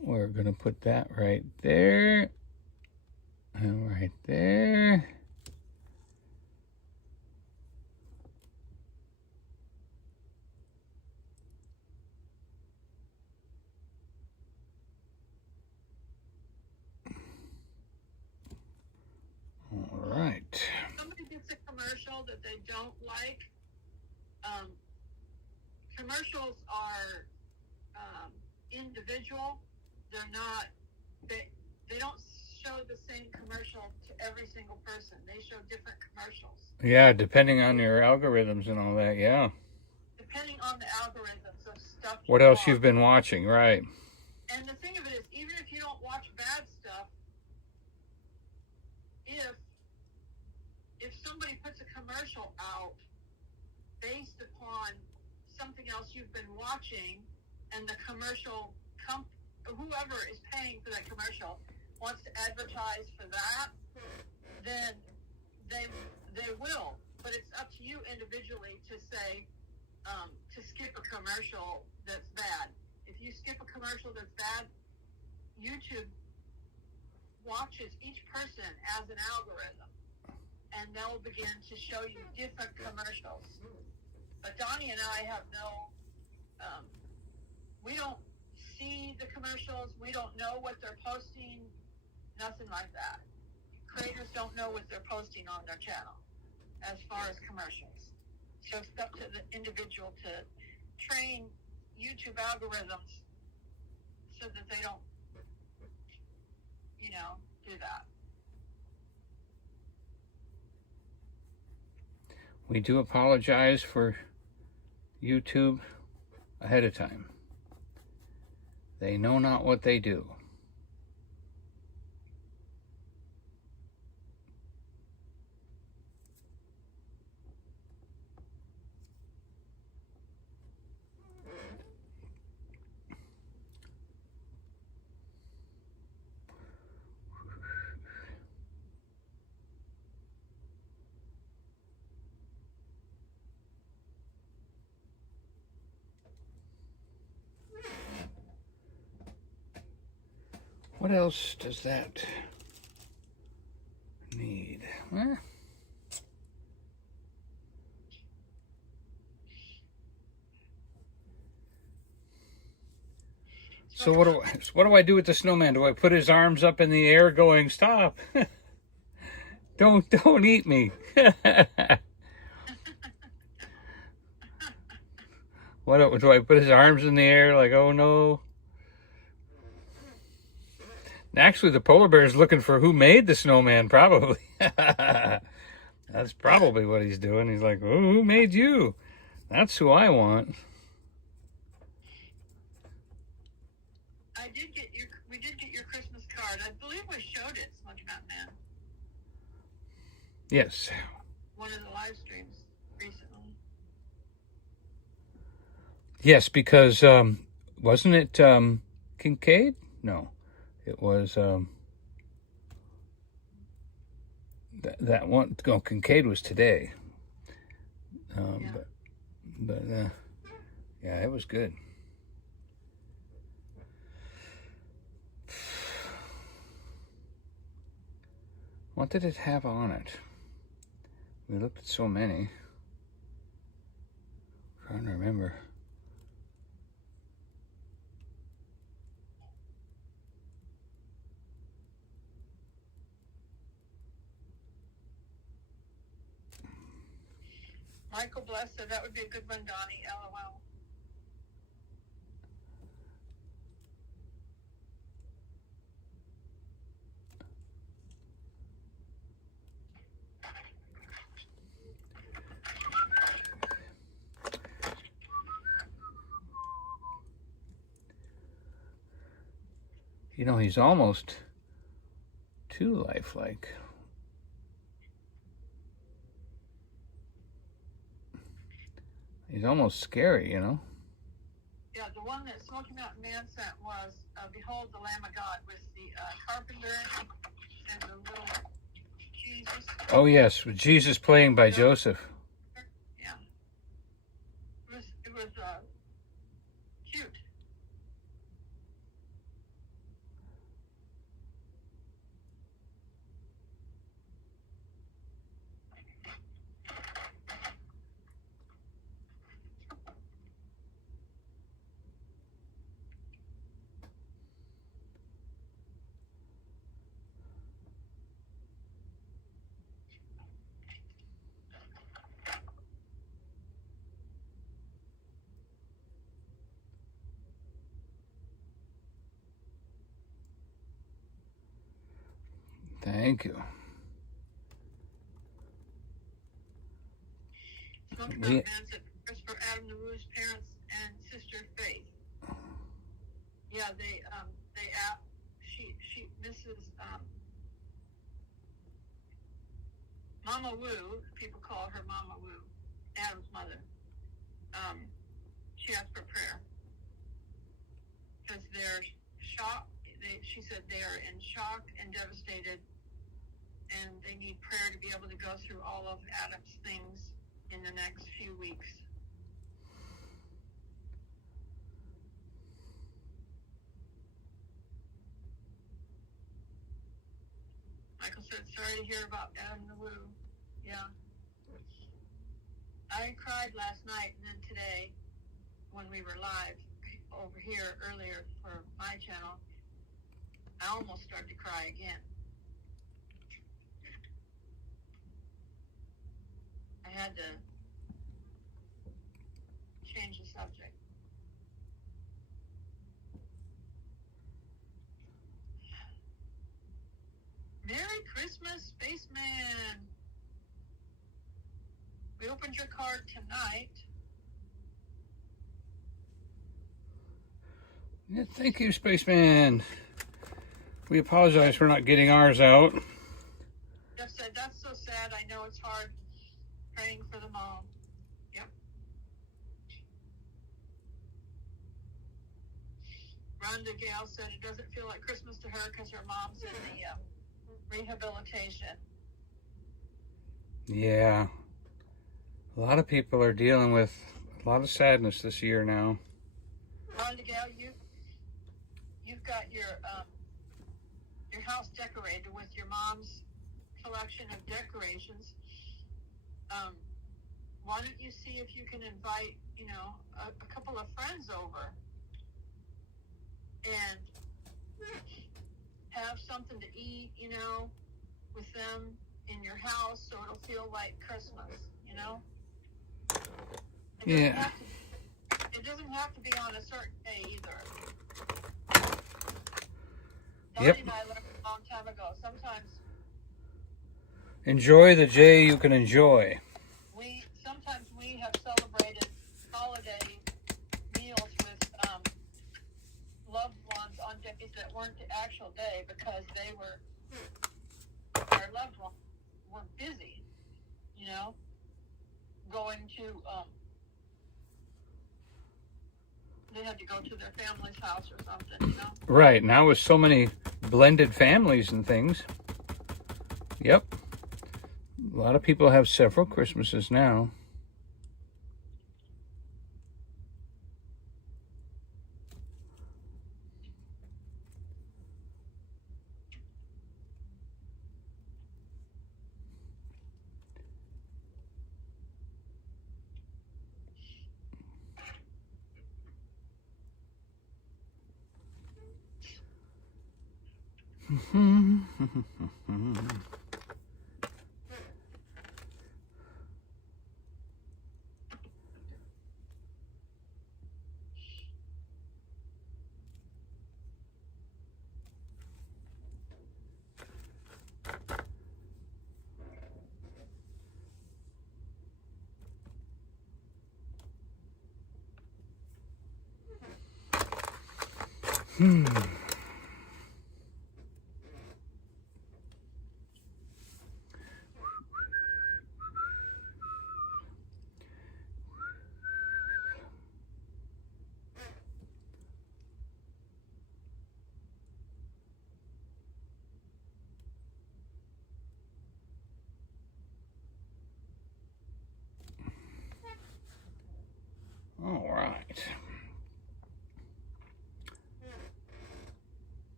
We're going to put that right there. And right there. All right. Somebody gets a commercial that they don't like. Commercials are individual. They're not. They don't show the same commercial to every single person. They show different commercials. Yeah, depending on your algorithms and all that. Yeah. Depending on the algorithms of stuff. What else you've been watching, right? And the thing of it is, even if you don't watch bad stuff, if somebody puts a commercial out based upon something else you've been watching, and the commercial whoever is paying for that commercial wants to advertise for that, then they will. But it's up to you individually to say to skip a commercial that's bad. If you skip a commercial that's bad, YouTube watches each person as an algorithm. and they'll begin to show you different commercials. But Donnie and I have we don't see the commercials. We don't know what they're posting. Nothing like that. Creators don't know what they're posting on their channel as far as commercials. So it's up to the individual to train YouTube algorithms so that they don't, do that. We do apologize for YouTube ahead of time. They know not what they do. What else does that need? Well, so what do I do with the snowman? Do I put his arms up in the air going, stop? Don't eat me. What do I put his arms in the air like, oh no? Actually, the polar bear is looking for who made the snowman, probably. That's probably what he's doing. He's like, oh, who made you? That's who I want. We did get your Christmas card. I believe we showed it, Smoky Mountain Man. Yes. One of the live streams recently. Yes, because wasn't it Kincaid? No, it was that one. Oh, Kincaid was today. Yeah. But yeah, it was good. What did it have on it? We looked at so many. I'm trying to remember. Michael Bless said that would be a good one, Donnie. LOL. He's almost too lifelike. He's almost scary, Yeah, the one that Smoky Mountain Man sent was Behold the Lamb of God with the carpenter and the little Jesus. Oh, yes, with Jesus playing by Joseph. Yeah. It was cute. Thank you. Smoky Mountain Man said Christopher Adam LaRue's parents and sister Faith. Yeah, she Mrs. Mama Wu, people call her Mama Wu, Adam's mother. She asked for prayer because they're shocked. She said they are in shock and devastated, and they need prayer to be able to go through all of Adam's things in the next few weeks. Michael said, sorry to hear about Adam the Woo. Yeah. I cried last night and then today when we were live over here earlier for my channel. I almost started to cry again. I had to change the subject. Merry Christmas, Spaceman! We opened your card tonight. Yeah, thank you, Spaceman. We apologize for not getting ours out. Jeff said, that's so sad. I know it's hard praying for the mom. Yep. Rhonda Gale said it doesn't feel like Christmas to her because her mom's in the rehabilitation. Yeah. A lot of people are dealing with a lot of sadness this year now. Rhonda Gale, you've got your house decorated with your mom's collection of decorations. Why don't you see if you can invite, a couple of friends over and have something to eat, with them in your house so it'll feel like Christmas, Yeah. It doesn't have to be on a certain day either. Yep. Donny and I learned a long time ago. Sometimes Enjoy the day you can enjoy. sometimes we have celebrated holiday meals with loved ones on days that weren't the actual day because our loved ones were busy, going to they had to go to their family's house or something, Right, now with so many blended families and things. Yep. A lot of people have several Christmases now. All right.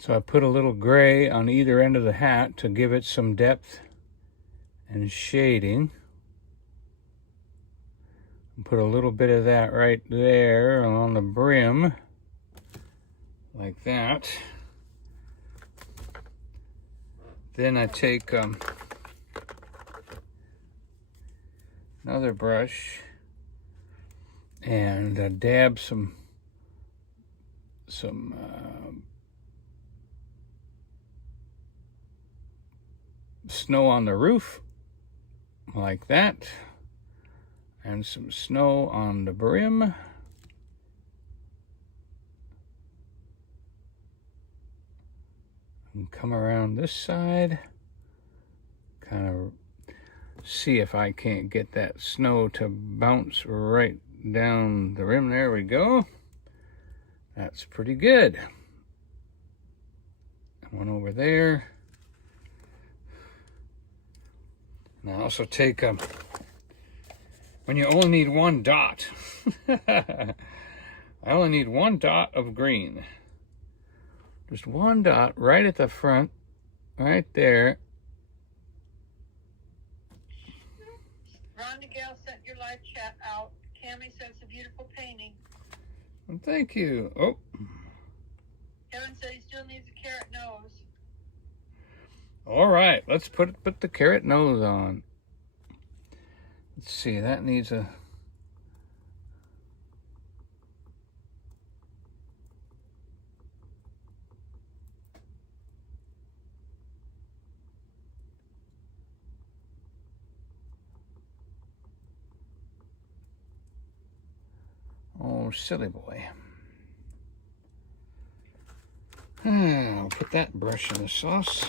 So I put a little gray on either end of the hat to give it some depth and shading. Put a little bit of that right there on the brim, like that. Then I take another brush and dab some snow on the roof, like that, and some snow on the brim. And come around this side, kind of see if I can't get that snow to bounce right down the rim. There we go. That's pretty good. One over there. And I also take when you only need one dot. I only need one dot of green. Just one dot right at the front, right there. Rhonda Gale sent your live chat out. Cammie says it's a beautiful painting. Well, thank you. Oh. Kevin said he still needs a carrot nose. All right, let's put the carrot nose on. Let's see, that needs a... Oh, silly boy. I'll put that brush in the sauce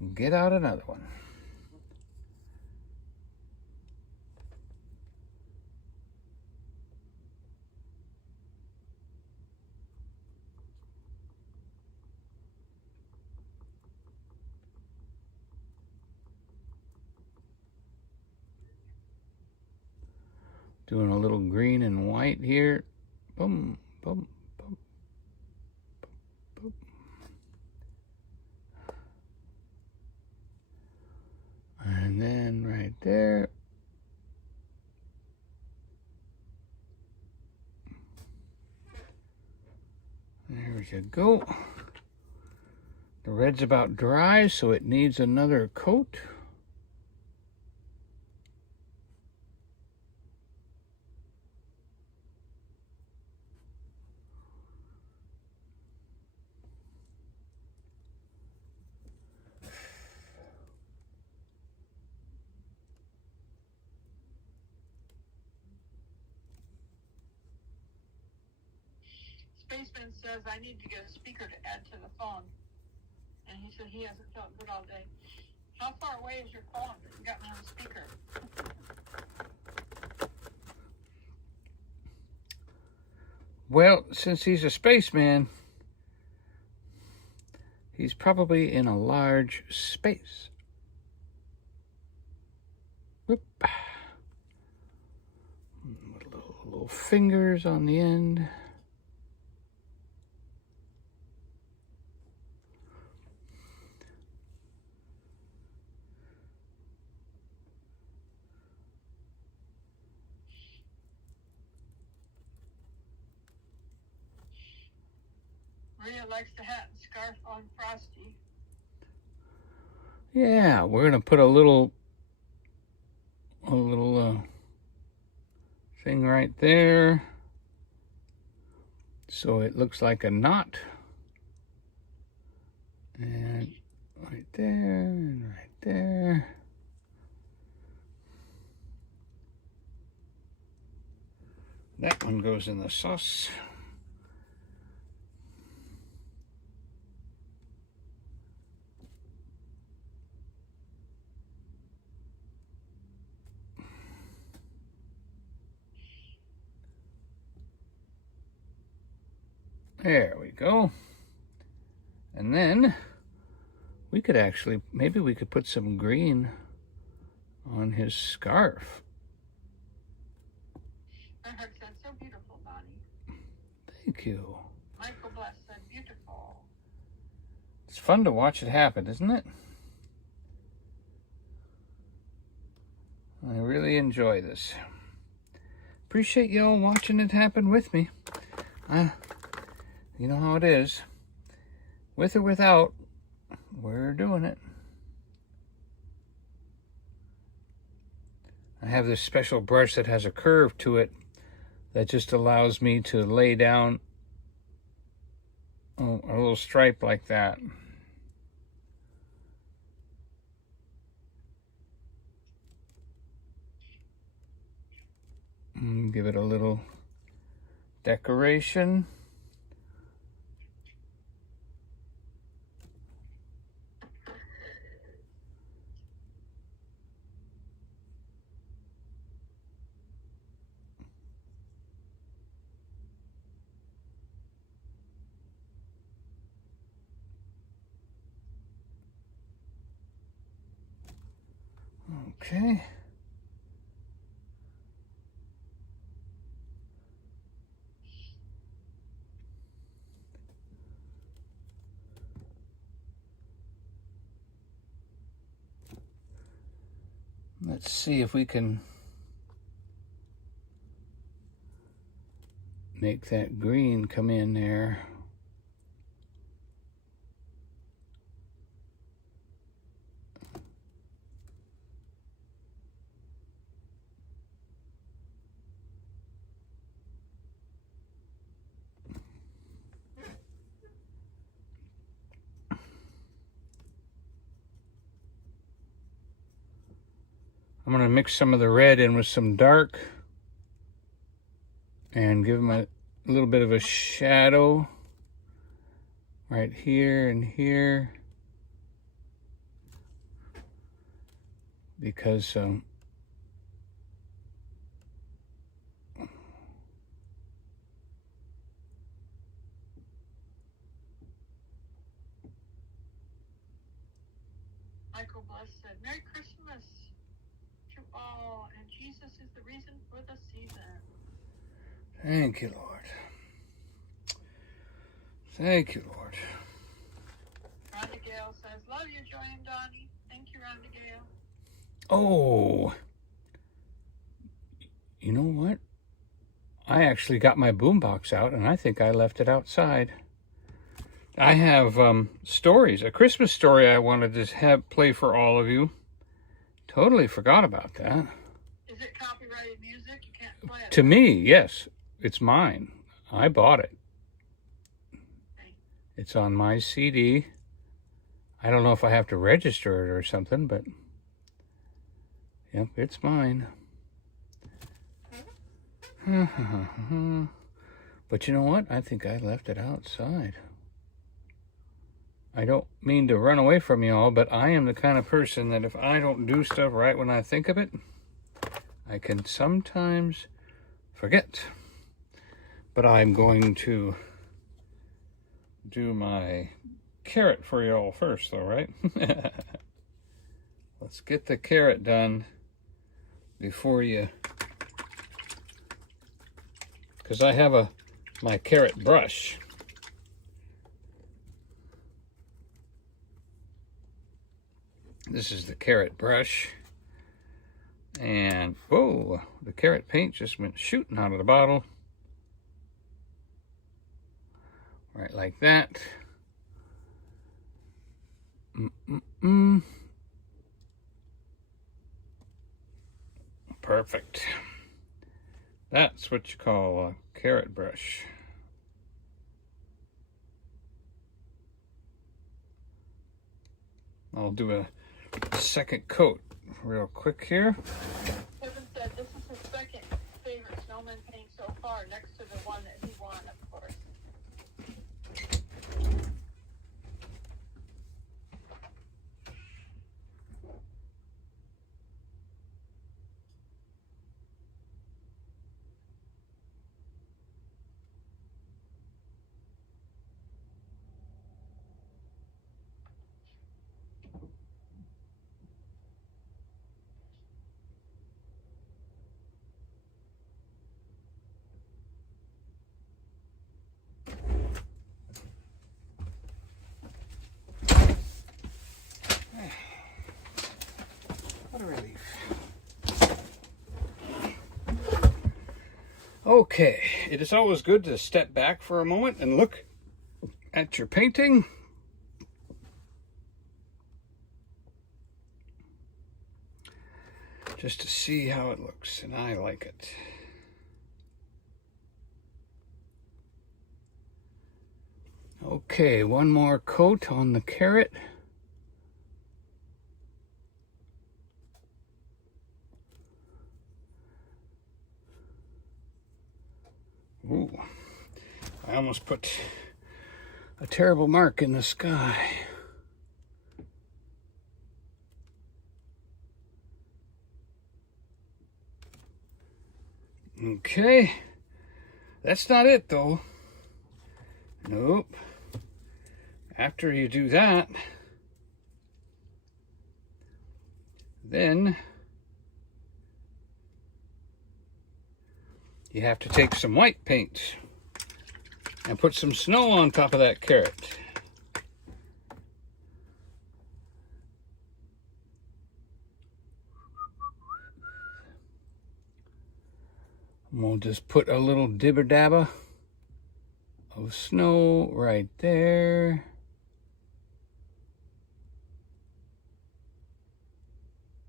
and get out another one. Doing a little green and white here. Boom, boom, boom, boom, boom. And then right there. There you go. The red's about dry, so it needs another coat. Spaceman says I need to get a speaker to add to the phone. And he said he hasn't felt good all day. How far away is your phone that you got me on the speaker? Well, since he's a spaceman, he's probably in a large space. Whoop. With little fingers on the end. Maria likes the hat and scarf on Frosty. Yeah, we're gonna put a little thing right there, so it looks like a knot, and right there, and right there. That one goes in the sauce. There we go. And then we could actually, maybe we could put some green on his scarf. I heard that so beautiful, Donny. Thank you. Michael Bless said beautiful. It's fun to watch it happen, isn't it? I really enjoy this. Appreciate y'all watching it happen with me. You know how it is. With or without, we're doing it. I have this special brush that has a curve to it that just allows me to lay down a little stripe like that. And give it a little decoration. Okay. Let's see if we can make that green come in there. I'm going to mix some of the red in with some dark and give them a little bit of a shadow right here and here, because Michael Bless said, Merry Christmas to all, and Jesus is the reason for the season. thank you, Lord. Thank you, Lord. Rhonda Gale says, love you, Joy and Donnie. Thank you, Rhonda Gale. Oh, you know what? I actually got my boombox out, and I think I left it outside. I have stories, a Christmas story I wanted to have play for all of you. Totally forgot about that. Is it copyrighted music? You can't play it. To me, yes, it's mine. I bought it. Okay. It's on my CD. I don't know if I have to register it or something, but yep, it's mine. But you know what? I think I left it outside. I don't mean to run away from you all, but I am the kind of person that if I don't do stuff right when I think of it, I can sometimes forget. But I'm going to do my carrot for you all first, though, right? Let's get the carrot done before you... Because I have my carrot brush. This is the carrot brush. And, whoa, the carrot paint just went shooting out of the bottle. Right like that. Perfect. That's what you call a carrot brush. I'll do a second coat real quick here. Kevin said this is his second favorite snowman paint so far, next to the one that he won, of course. What a relief. Okay, it is always good to step back for a moment and look at your painting. Just to see how it looks, and I like it. Okay, one more coat on the carrot. Ooh, I almost put a terrible mark in the sky. Okay, that's not it though. Nope. After you do that, then you have to take some white paint and put some snow on top of that carrot. And we'll just put a little dibber dabber of snow right there.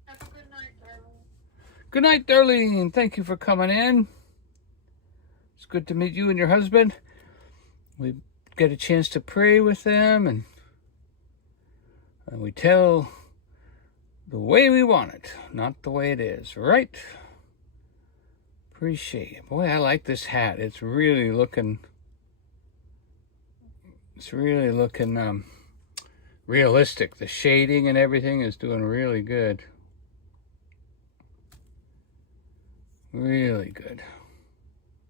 Have a good night, darling. Good night, Darlene. Thank you for coming in. It's good to meet you and your husband. We get a chance to pray with them, and we tell the way we want it, not the way it is, right? Appreciate it. Boy, I like this hat. It's really looking realistic. The shading and everything is doing really good. Really good.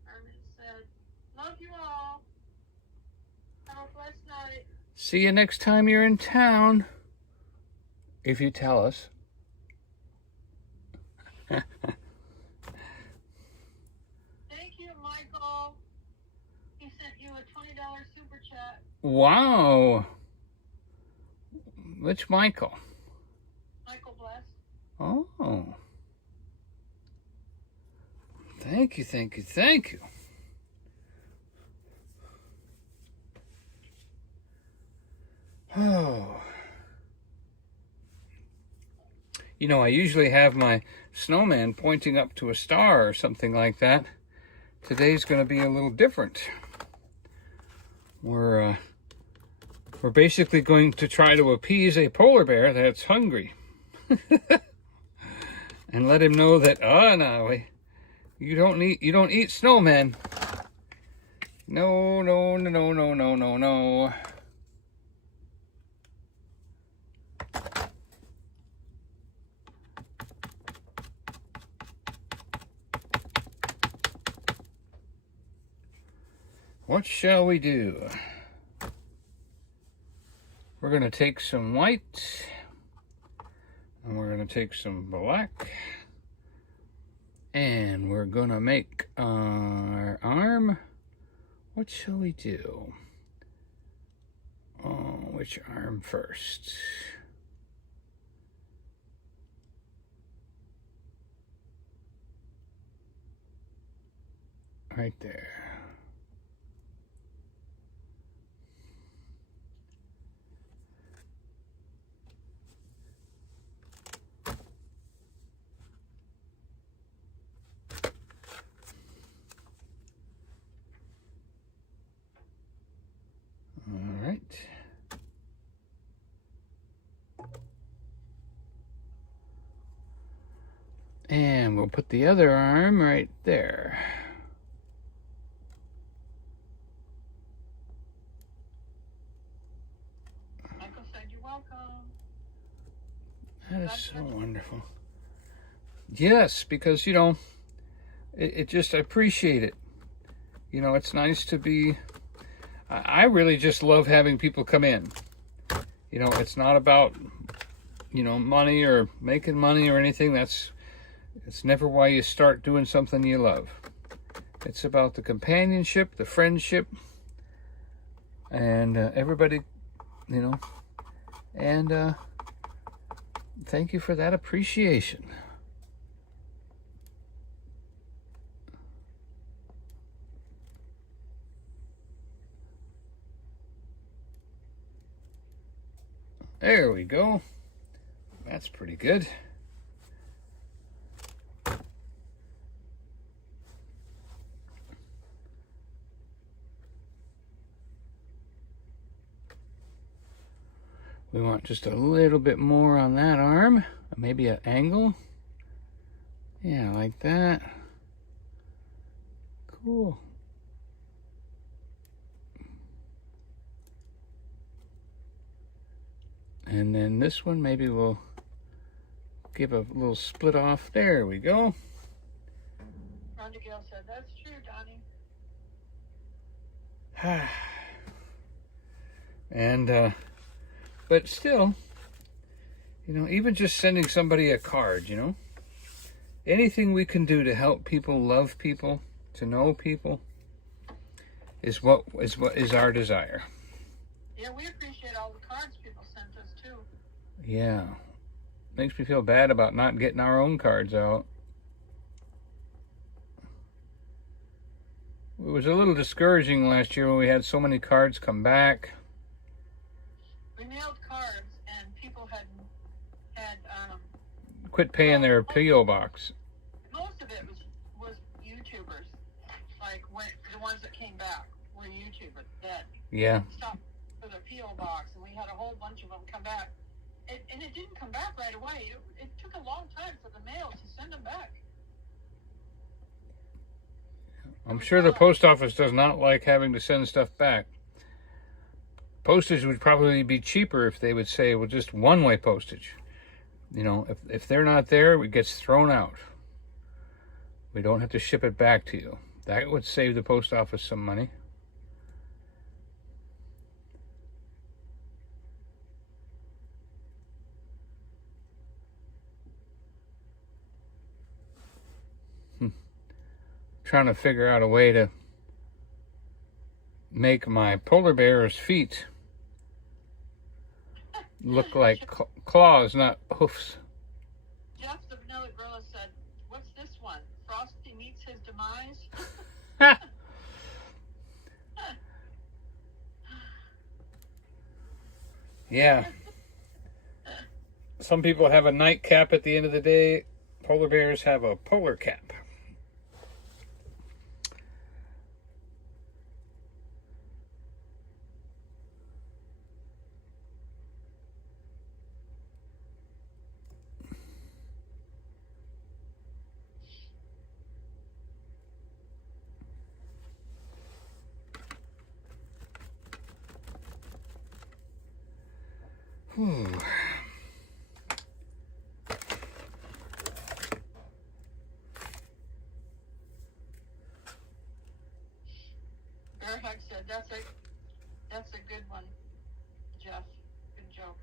Armin said, love you all. Have a blessed night. See you next time you're in town. If you tell us. Thank you, Michael. He sent you a $20 super chat. Wow. Which Michael? Michael Bless. Oh. Thank you, thank you, thank you. Oh. You know, I usually have my snowman pointing up to a star or something like that. Today's going to be a little different. We're basically going to try to appease a polar bear that's hungry. And let him know that, oh no, you don't eat snowmen. No, no, no, no, no, no, no, no. What shall we do? We're going to take some white, and we're going to take some black, and we're going to make our arm. What shall we do? Oh, which arm first? Right there. All right. And we'll put the other arm right there. Michael said you're welcome. That is so wonderful. Yes, because, you know, it just, I appreciate it. You know, it's nice to be, I really just love having people come in. You know, it's not about, you know, money or making money or anything. It's never why you start doing something you love. It's about the companionship, the friendship, and everybody, you know, and thank you for that appreciation. There we go. That's pretty good. We want just a little bit more on that arm, maybe an angle. Yeah, like that. Cool. And then this one, maybe we'll give a little split off. There we go. Rhonda Gale said, that's true, Donnie. And, but still, you know, even just sending somebody a card, you know, anything we can do to help people love people, to know people is what is our desire. Yeah, we appreciate all the cards people sent us too. Yeah. Makes me feel bad about not getting our own cards out. It was a little discouraging last year when we had so many cards come back. We mailed cards and people had Quit paying their P.O. box. most of it was YouTubers. Like the ones that came back were YouTubers that stopped for their P.O. box, and we had a whole bunch of them come back. And it didn't come back right away. It took a long time for the mail to send them back. I'm sure the post office does not like having to send stuff back. Postage would probably be cheaper if they would say, well, just one-way postage. You know, if they're not there, it gets thrown out. We don't have to ship it back to you. That would save the post office some money. Trying to figure out a way to make my polar bear's feet look like claws, not hoofs. Jeff the Vanilla Gorilla said, "What's this one? Frosty meets his demise?" Yeah. Some people have a nightcap at the end of the day. Polar bears have a polar cap. Bear Hug said, that's a good one, Jeff. Good joke.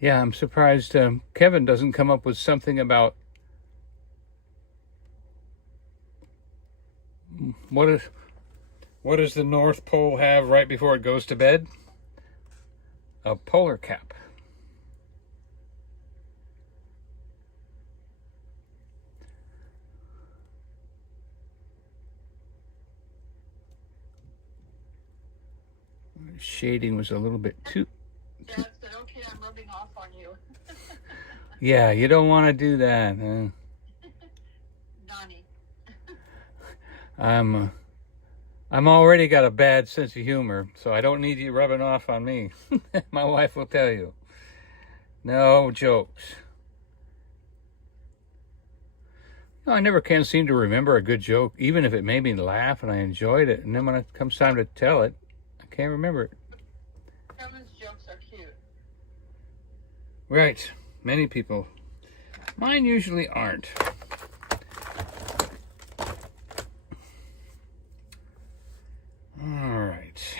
Yeah, I'm surprised Kevin doesn't come up with something about what does the North Pole have right before it goes to bed? A polar cap. Shading was a little bit too... Dad said, "Okay, I'm rubbing off on you." Yeah, you don't want to do that. Donny. I'm already got a bad sense of humor, so I don't need you rubbing off on me. My wife will tell you. No jokes. No, I never can seem to remember a good joke, even if it made me laugh and I enjoyed it. And then when it comes time to tell it, I can't remember it. Kevin's jokes are cute. Right. Many people. Mine usually aren't. All right.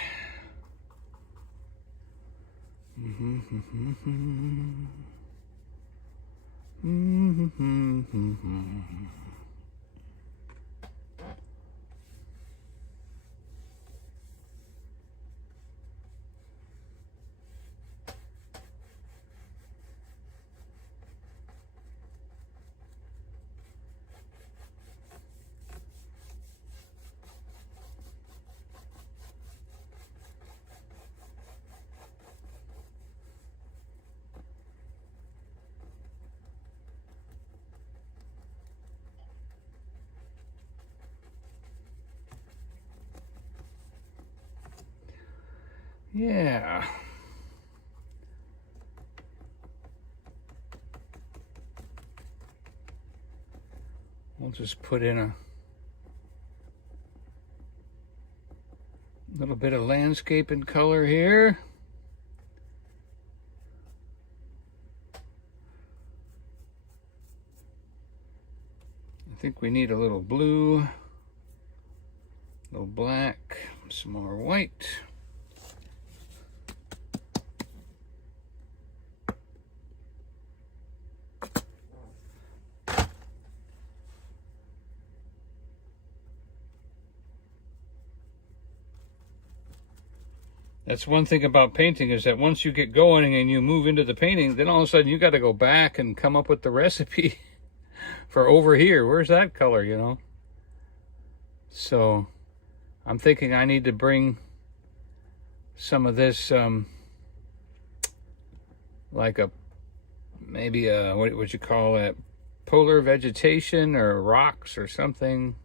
Yeah. We'll just put in a little bit of landscape and color here. I think we need a little blue, a little black, some more white. That's one thing about painting, is that once you get going and you move into the painting, then all of a sudden you got to go back and come up with the recipe for over here. Where's that color, you know? So I'm thinking I need to bring some of this, like maybe what would you call it? Polar vegetation or rocks or something.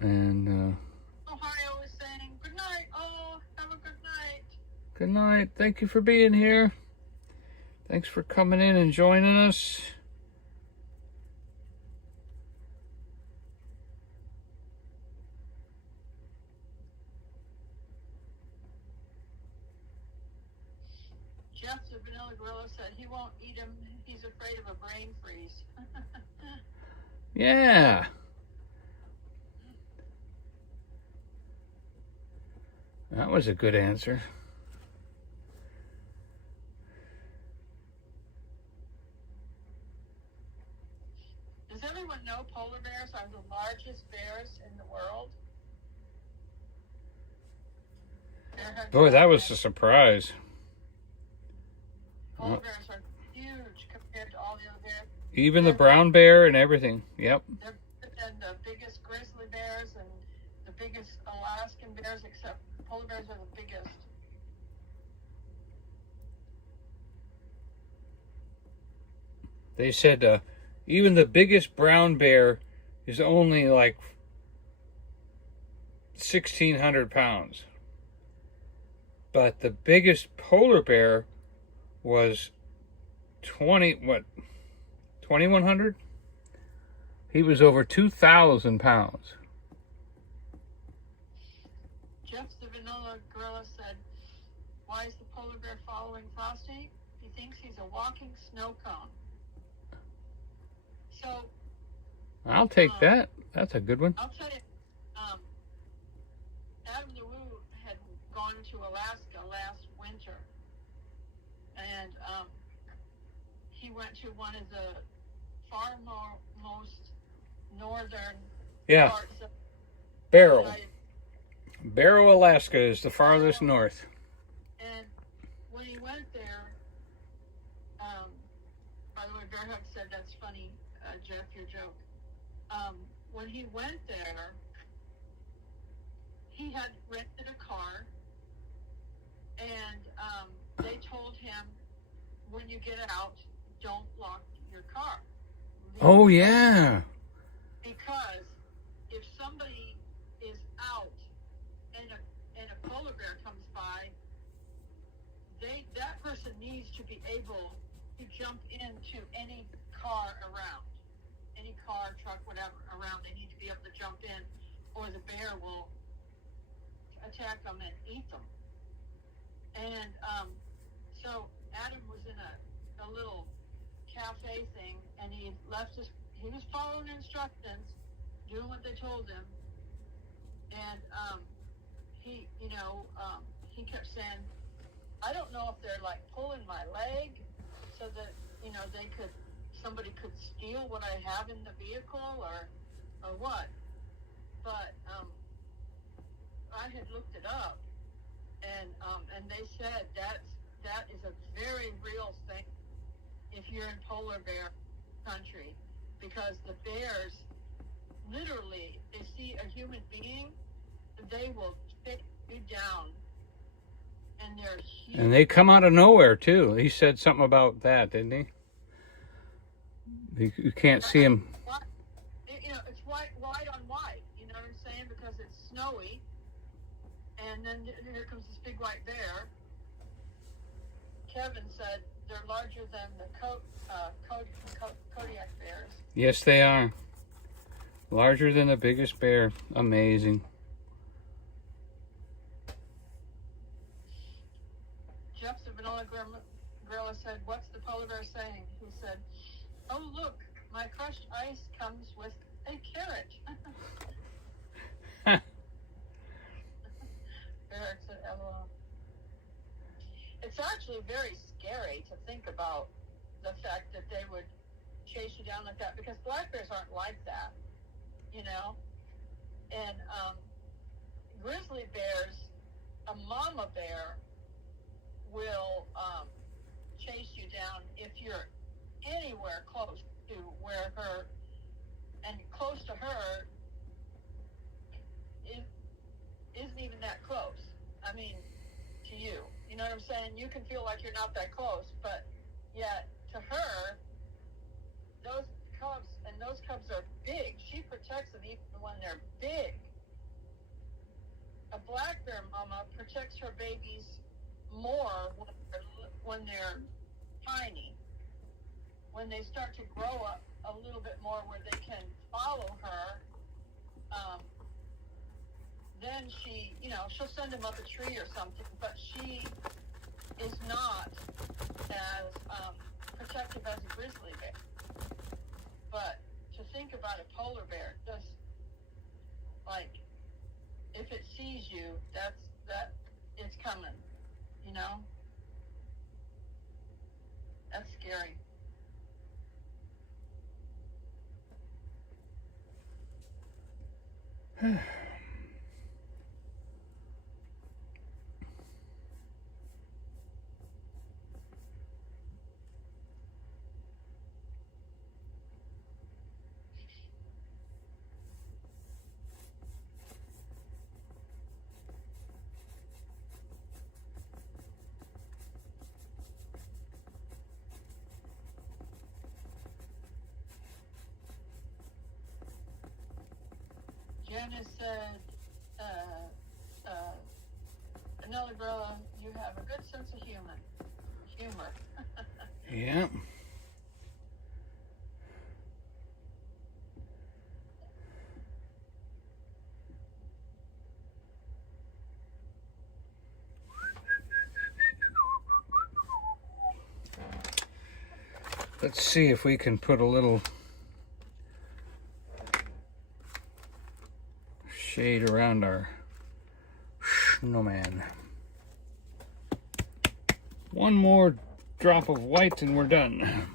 And Ohio is saying good night. Oh, have a good night. good night. Thank you for being here. Thanks for coming in and joining us. Jeff the Vanilla Gorilla said he won't eat him. He's afraid of a brain freeze. Yeah. That was a good answer. Does everyone know polar bears are the largest bears in the world? Boy, that was a surprise. Polar bears are huge compared to all the other bears. Even the brown bear and everything. Yep. They're bigger than the biggest grizzly bears and the biggest Alaskan bears, except polar bears are the biggest. They said even the biggest brown bear is only like 1,600 pounds. But the biggest polar bear was 2,100? He was over 2,000 pounds. Jeff the Vanilla Gorilla said, why is the polar bear following Frosty? He thinks he's a walking snow cone. So, I'll take that. That's a good one. I'll tell you, Adam the Woo had gone to Alaska last winter, and he went to one of the farmost northern parts of Barrow. Barrow, Alaska is the farthest north. And when he went there, by the way, Bearhug said that's funny, Jeff, your joke. When he went there, he had rented a car, and they told him, when you get out, don't lock your car. Oh, yeah. Because if somebody is out and a polar bear comes by, that person needs to be able to jump into any car around. Any car, truck, whatever, around. They need to be able to jump in, or the bear will attack them and eat them. And so Adam was in a little cafe thing, and he was following instructions, doing what they told him, and he kept saying, I don't know if they're like pulling my leg so that somebody could steal what I have in the vehicle or what, but I had looked it up, and they said that is a very real thing if you're in polar bear country, because the bears literally, they see a human being, they will take you down, and they're huge. And they come out of nowhere too. He said something about that, didn't he? You can't see him. It's white on white, you know what I'm saying, because it's snowy, and then here comes this big white bear. Kevin said they're larger than the Kodiak bears. Yes, they are. Larger than the biggest bear. Amazing. Jeff the Vanilla Gorilla said, what's the polar bear saying? He said, oh, look, my crushed ice comes with a carrot. Eric said, LOL. It's actually very scary to think about the fact that they would chase you down like that, because black bears aren't like that, you know? And grizzly bears You know what I'm saying? You can feel like you're not that close, but yet to her, those cubs are big. She protects them even when they're big. A black bear mama protects her babies more when they're tiny. When they start to grow up a little bit more where they can follow her, then she, she'll send them up a tree or something, but she is not as protective as a grizzly bear. But to think about a polar bear, just like if it sees you, it's coming, That's scary. Janice said, another girl, you have a good sense of humor. Yeah. Let's see if we can put a little shade around our snowman. One more drop of white and we're done.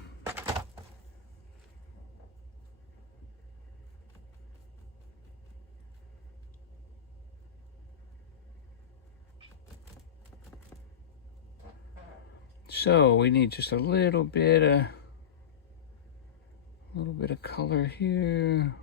So we need just a little bit of color here.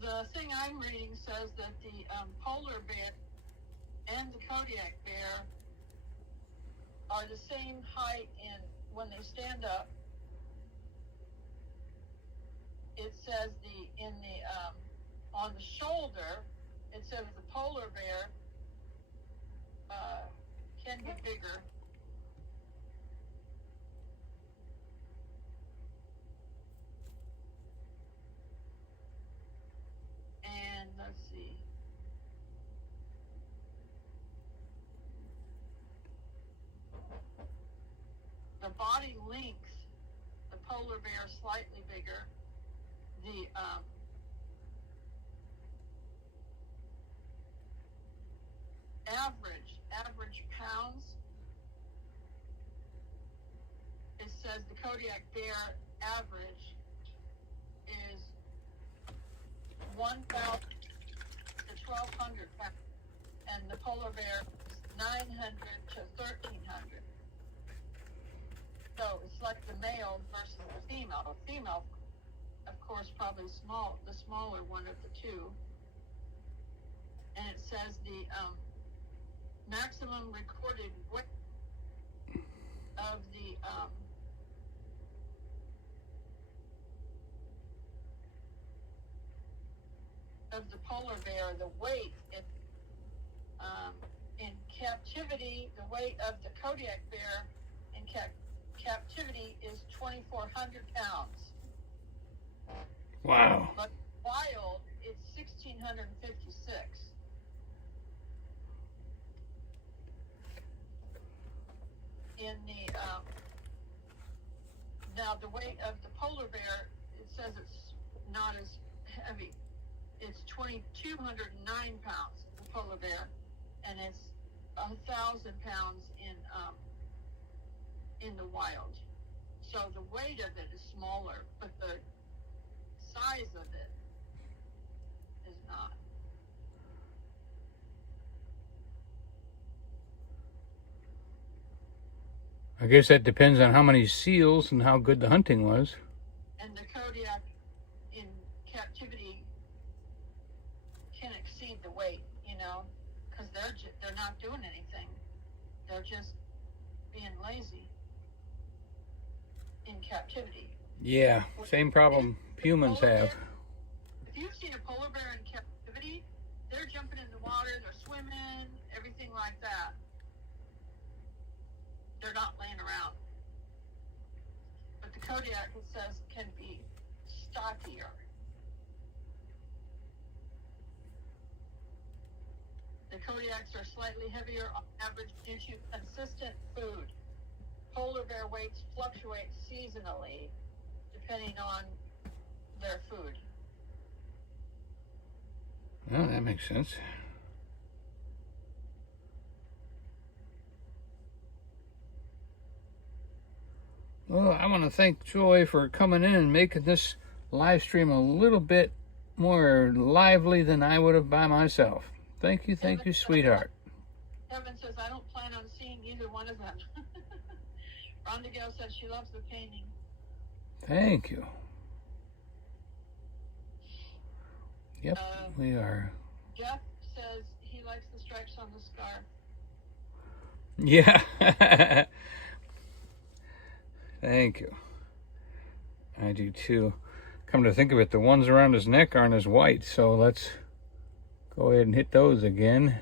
The thing I'm reading says that the polar bear and the Kodiak bear are the same height when they stand up. It says on the shoulder, it says the polar bear can be bigger. And let's see. The body length, the polar bear is slightly bigger. The average pounds, it says the Kodiak bear average is 1,000 to 1,200 pounds, and the polar bear is 900 to 1,300. So it's like the male versus the female. The female, of course, probably the smaller one of the two. And it says the maximum recorded weight of the of the polar bear, the weight in captivity, the weight of the Kodiak bear in captivity is 2,400 pounds. Wow. But wild, it's 1,656. In the now the weight of the polar bear, it says it's not as heavy. It's 2,209 pounds, the polar bear, and it's 1,000 pounds in the wild. So the weight of it is smaller, but the size of it is not. I guess that depends on how many seals and how good the hunting was. And the Kodiak in captivity can exceed the weight, because they're not doing anything. They're just being lazy in captivity. Yeah, same problem humans have. If you've seen a polar bear in captivity, they're jumping in the water, they're swimming, everything like that. They're not laying around. But the Kodiak, it says, can be stockier. The Kodiaks are slightly heavier on average due to consistent food. Polar bear weights fluctuate seasonally depending on their food. Oh, that makes sense. Well, I want to thank Joy for coming in and making this live stream a little bit more lively than I would have by myself. Thank you, sweetheart. Kevin says, I don't plan on seeing either one of them. Rhonda Gale says she loves the painting. Thank you. Yep, we are. Jeff says he likes the stripes on the scarf. Yeah. Thank you. I do too. Come to think of it, the ones around his neck aren't as white, so let's go ahead and hit those again.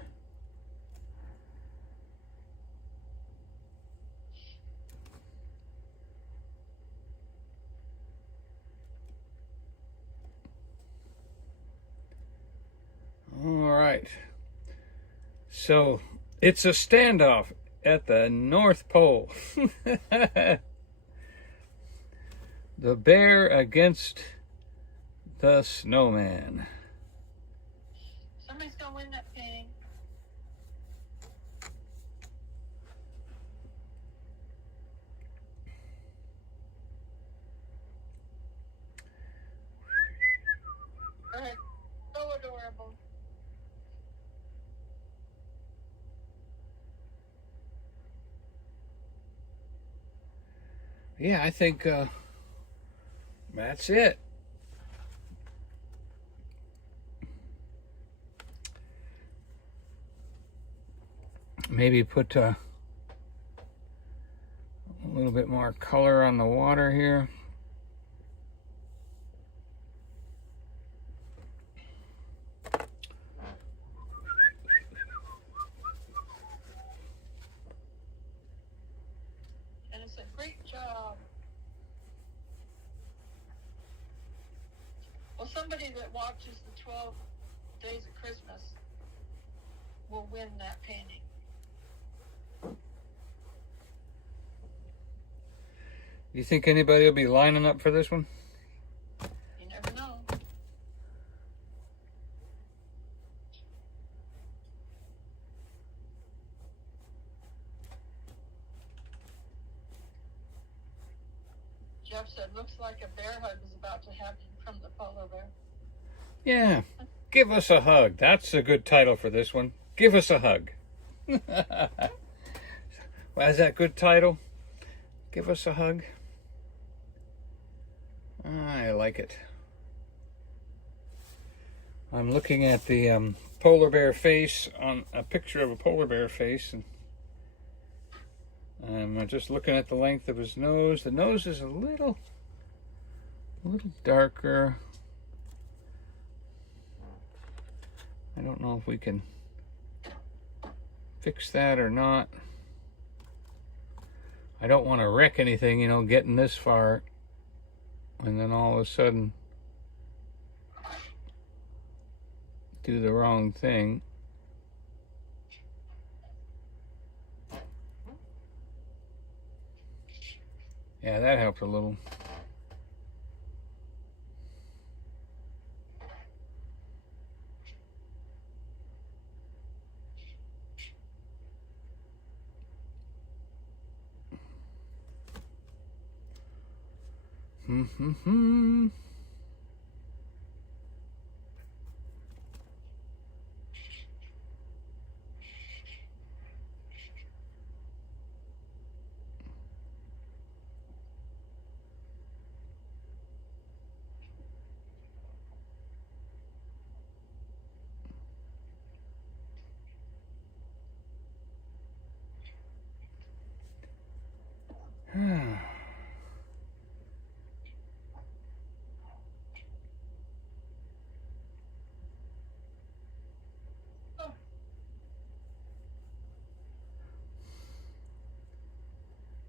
All right. So it's a standoff at the North Pole. The bear against the snowman. Somebody's gonna win that painting. Go ahead. So adorable. Yeah, I think that's it. Maybe put a little bit more color on the water here. And it's a great job. Well, somebody that watches the 12 Days of Christmas will win that painting. You think anybody will be lining up for this one? You never know. Jeff said, looks like a bear hug is about to happen from the polar bear. Yeah. Give us a hug. That's a good title for this one. Give us a hug. Well, is that a good title? Give us a hug. I like it. I'm looking at the polar bear face, on a picture of a polar bear face, and I'm just looking at the length of his nose. The nose is a little darker. I don't know if we can fix that or not. I don't want to wreck anything, you know, getting this far and then all of a sudden do the wrong thing. Yeah, that helped a little.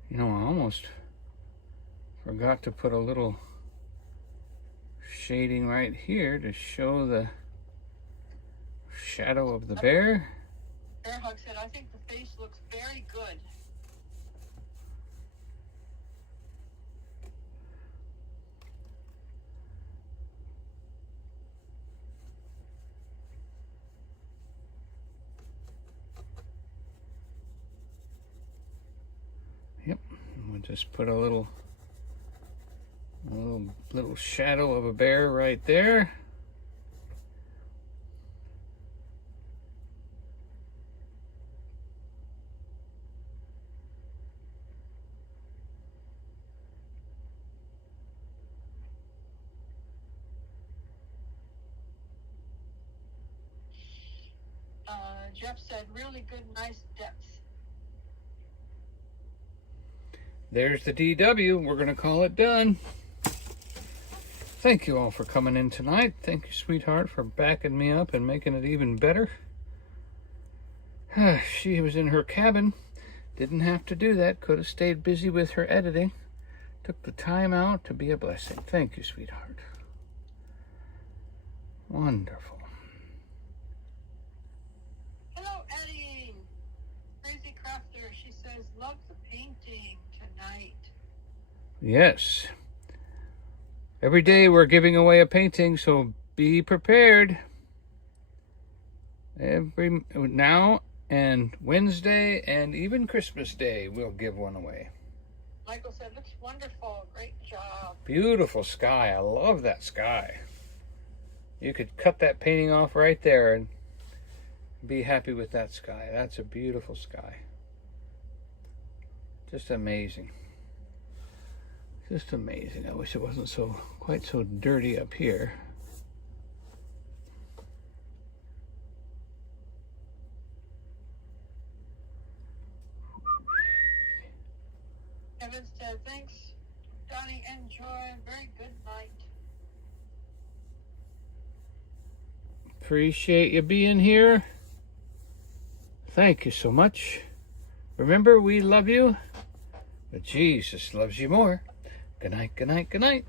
You know, I almost forgot to put a little shading right here to show the shadow of the bear. Bear Hug said, I think the face looks very good. Yep, we'll just put a little shadow of a bear right there. Jeff said, really good, nice depth. There's the DW. We're going to call it done. Thank you all for coming in tonight. Thank you, sweetheart, for backing me up and making it even better. She was in her cabin. Didn't have to do that. Could have stayed busy with her editing. Took the time out to be a blessing. Thank you, sweetheart. Wonderful. Hello, Eddie. Crazy Crafter. She says, love the painting tonight. Yes. Every day we're giving away a painting, so be prepared. Every now and Wednesday and even Christmas Day, we'll give one away. Michael said, looks wonderful. Great job. Beautiful sky. I love that sky. You could cut that painting off right there and be happy with that sky. That's a beautiful sky. Just amazing. Just amazing. I wish it wasn't quite so dirty up here. Kevin said, thanks, Donny. Enjoy. Very good night. Appreciate you being here. Thank you so much. Remember, we love you, but Jesus loves you more. Good night, good night, good night.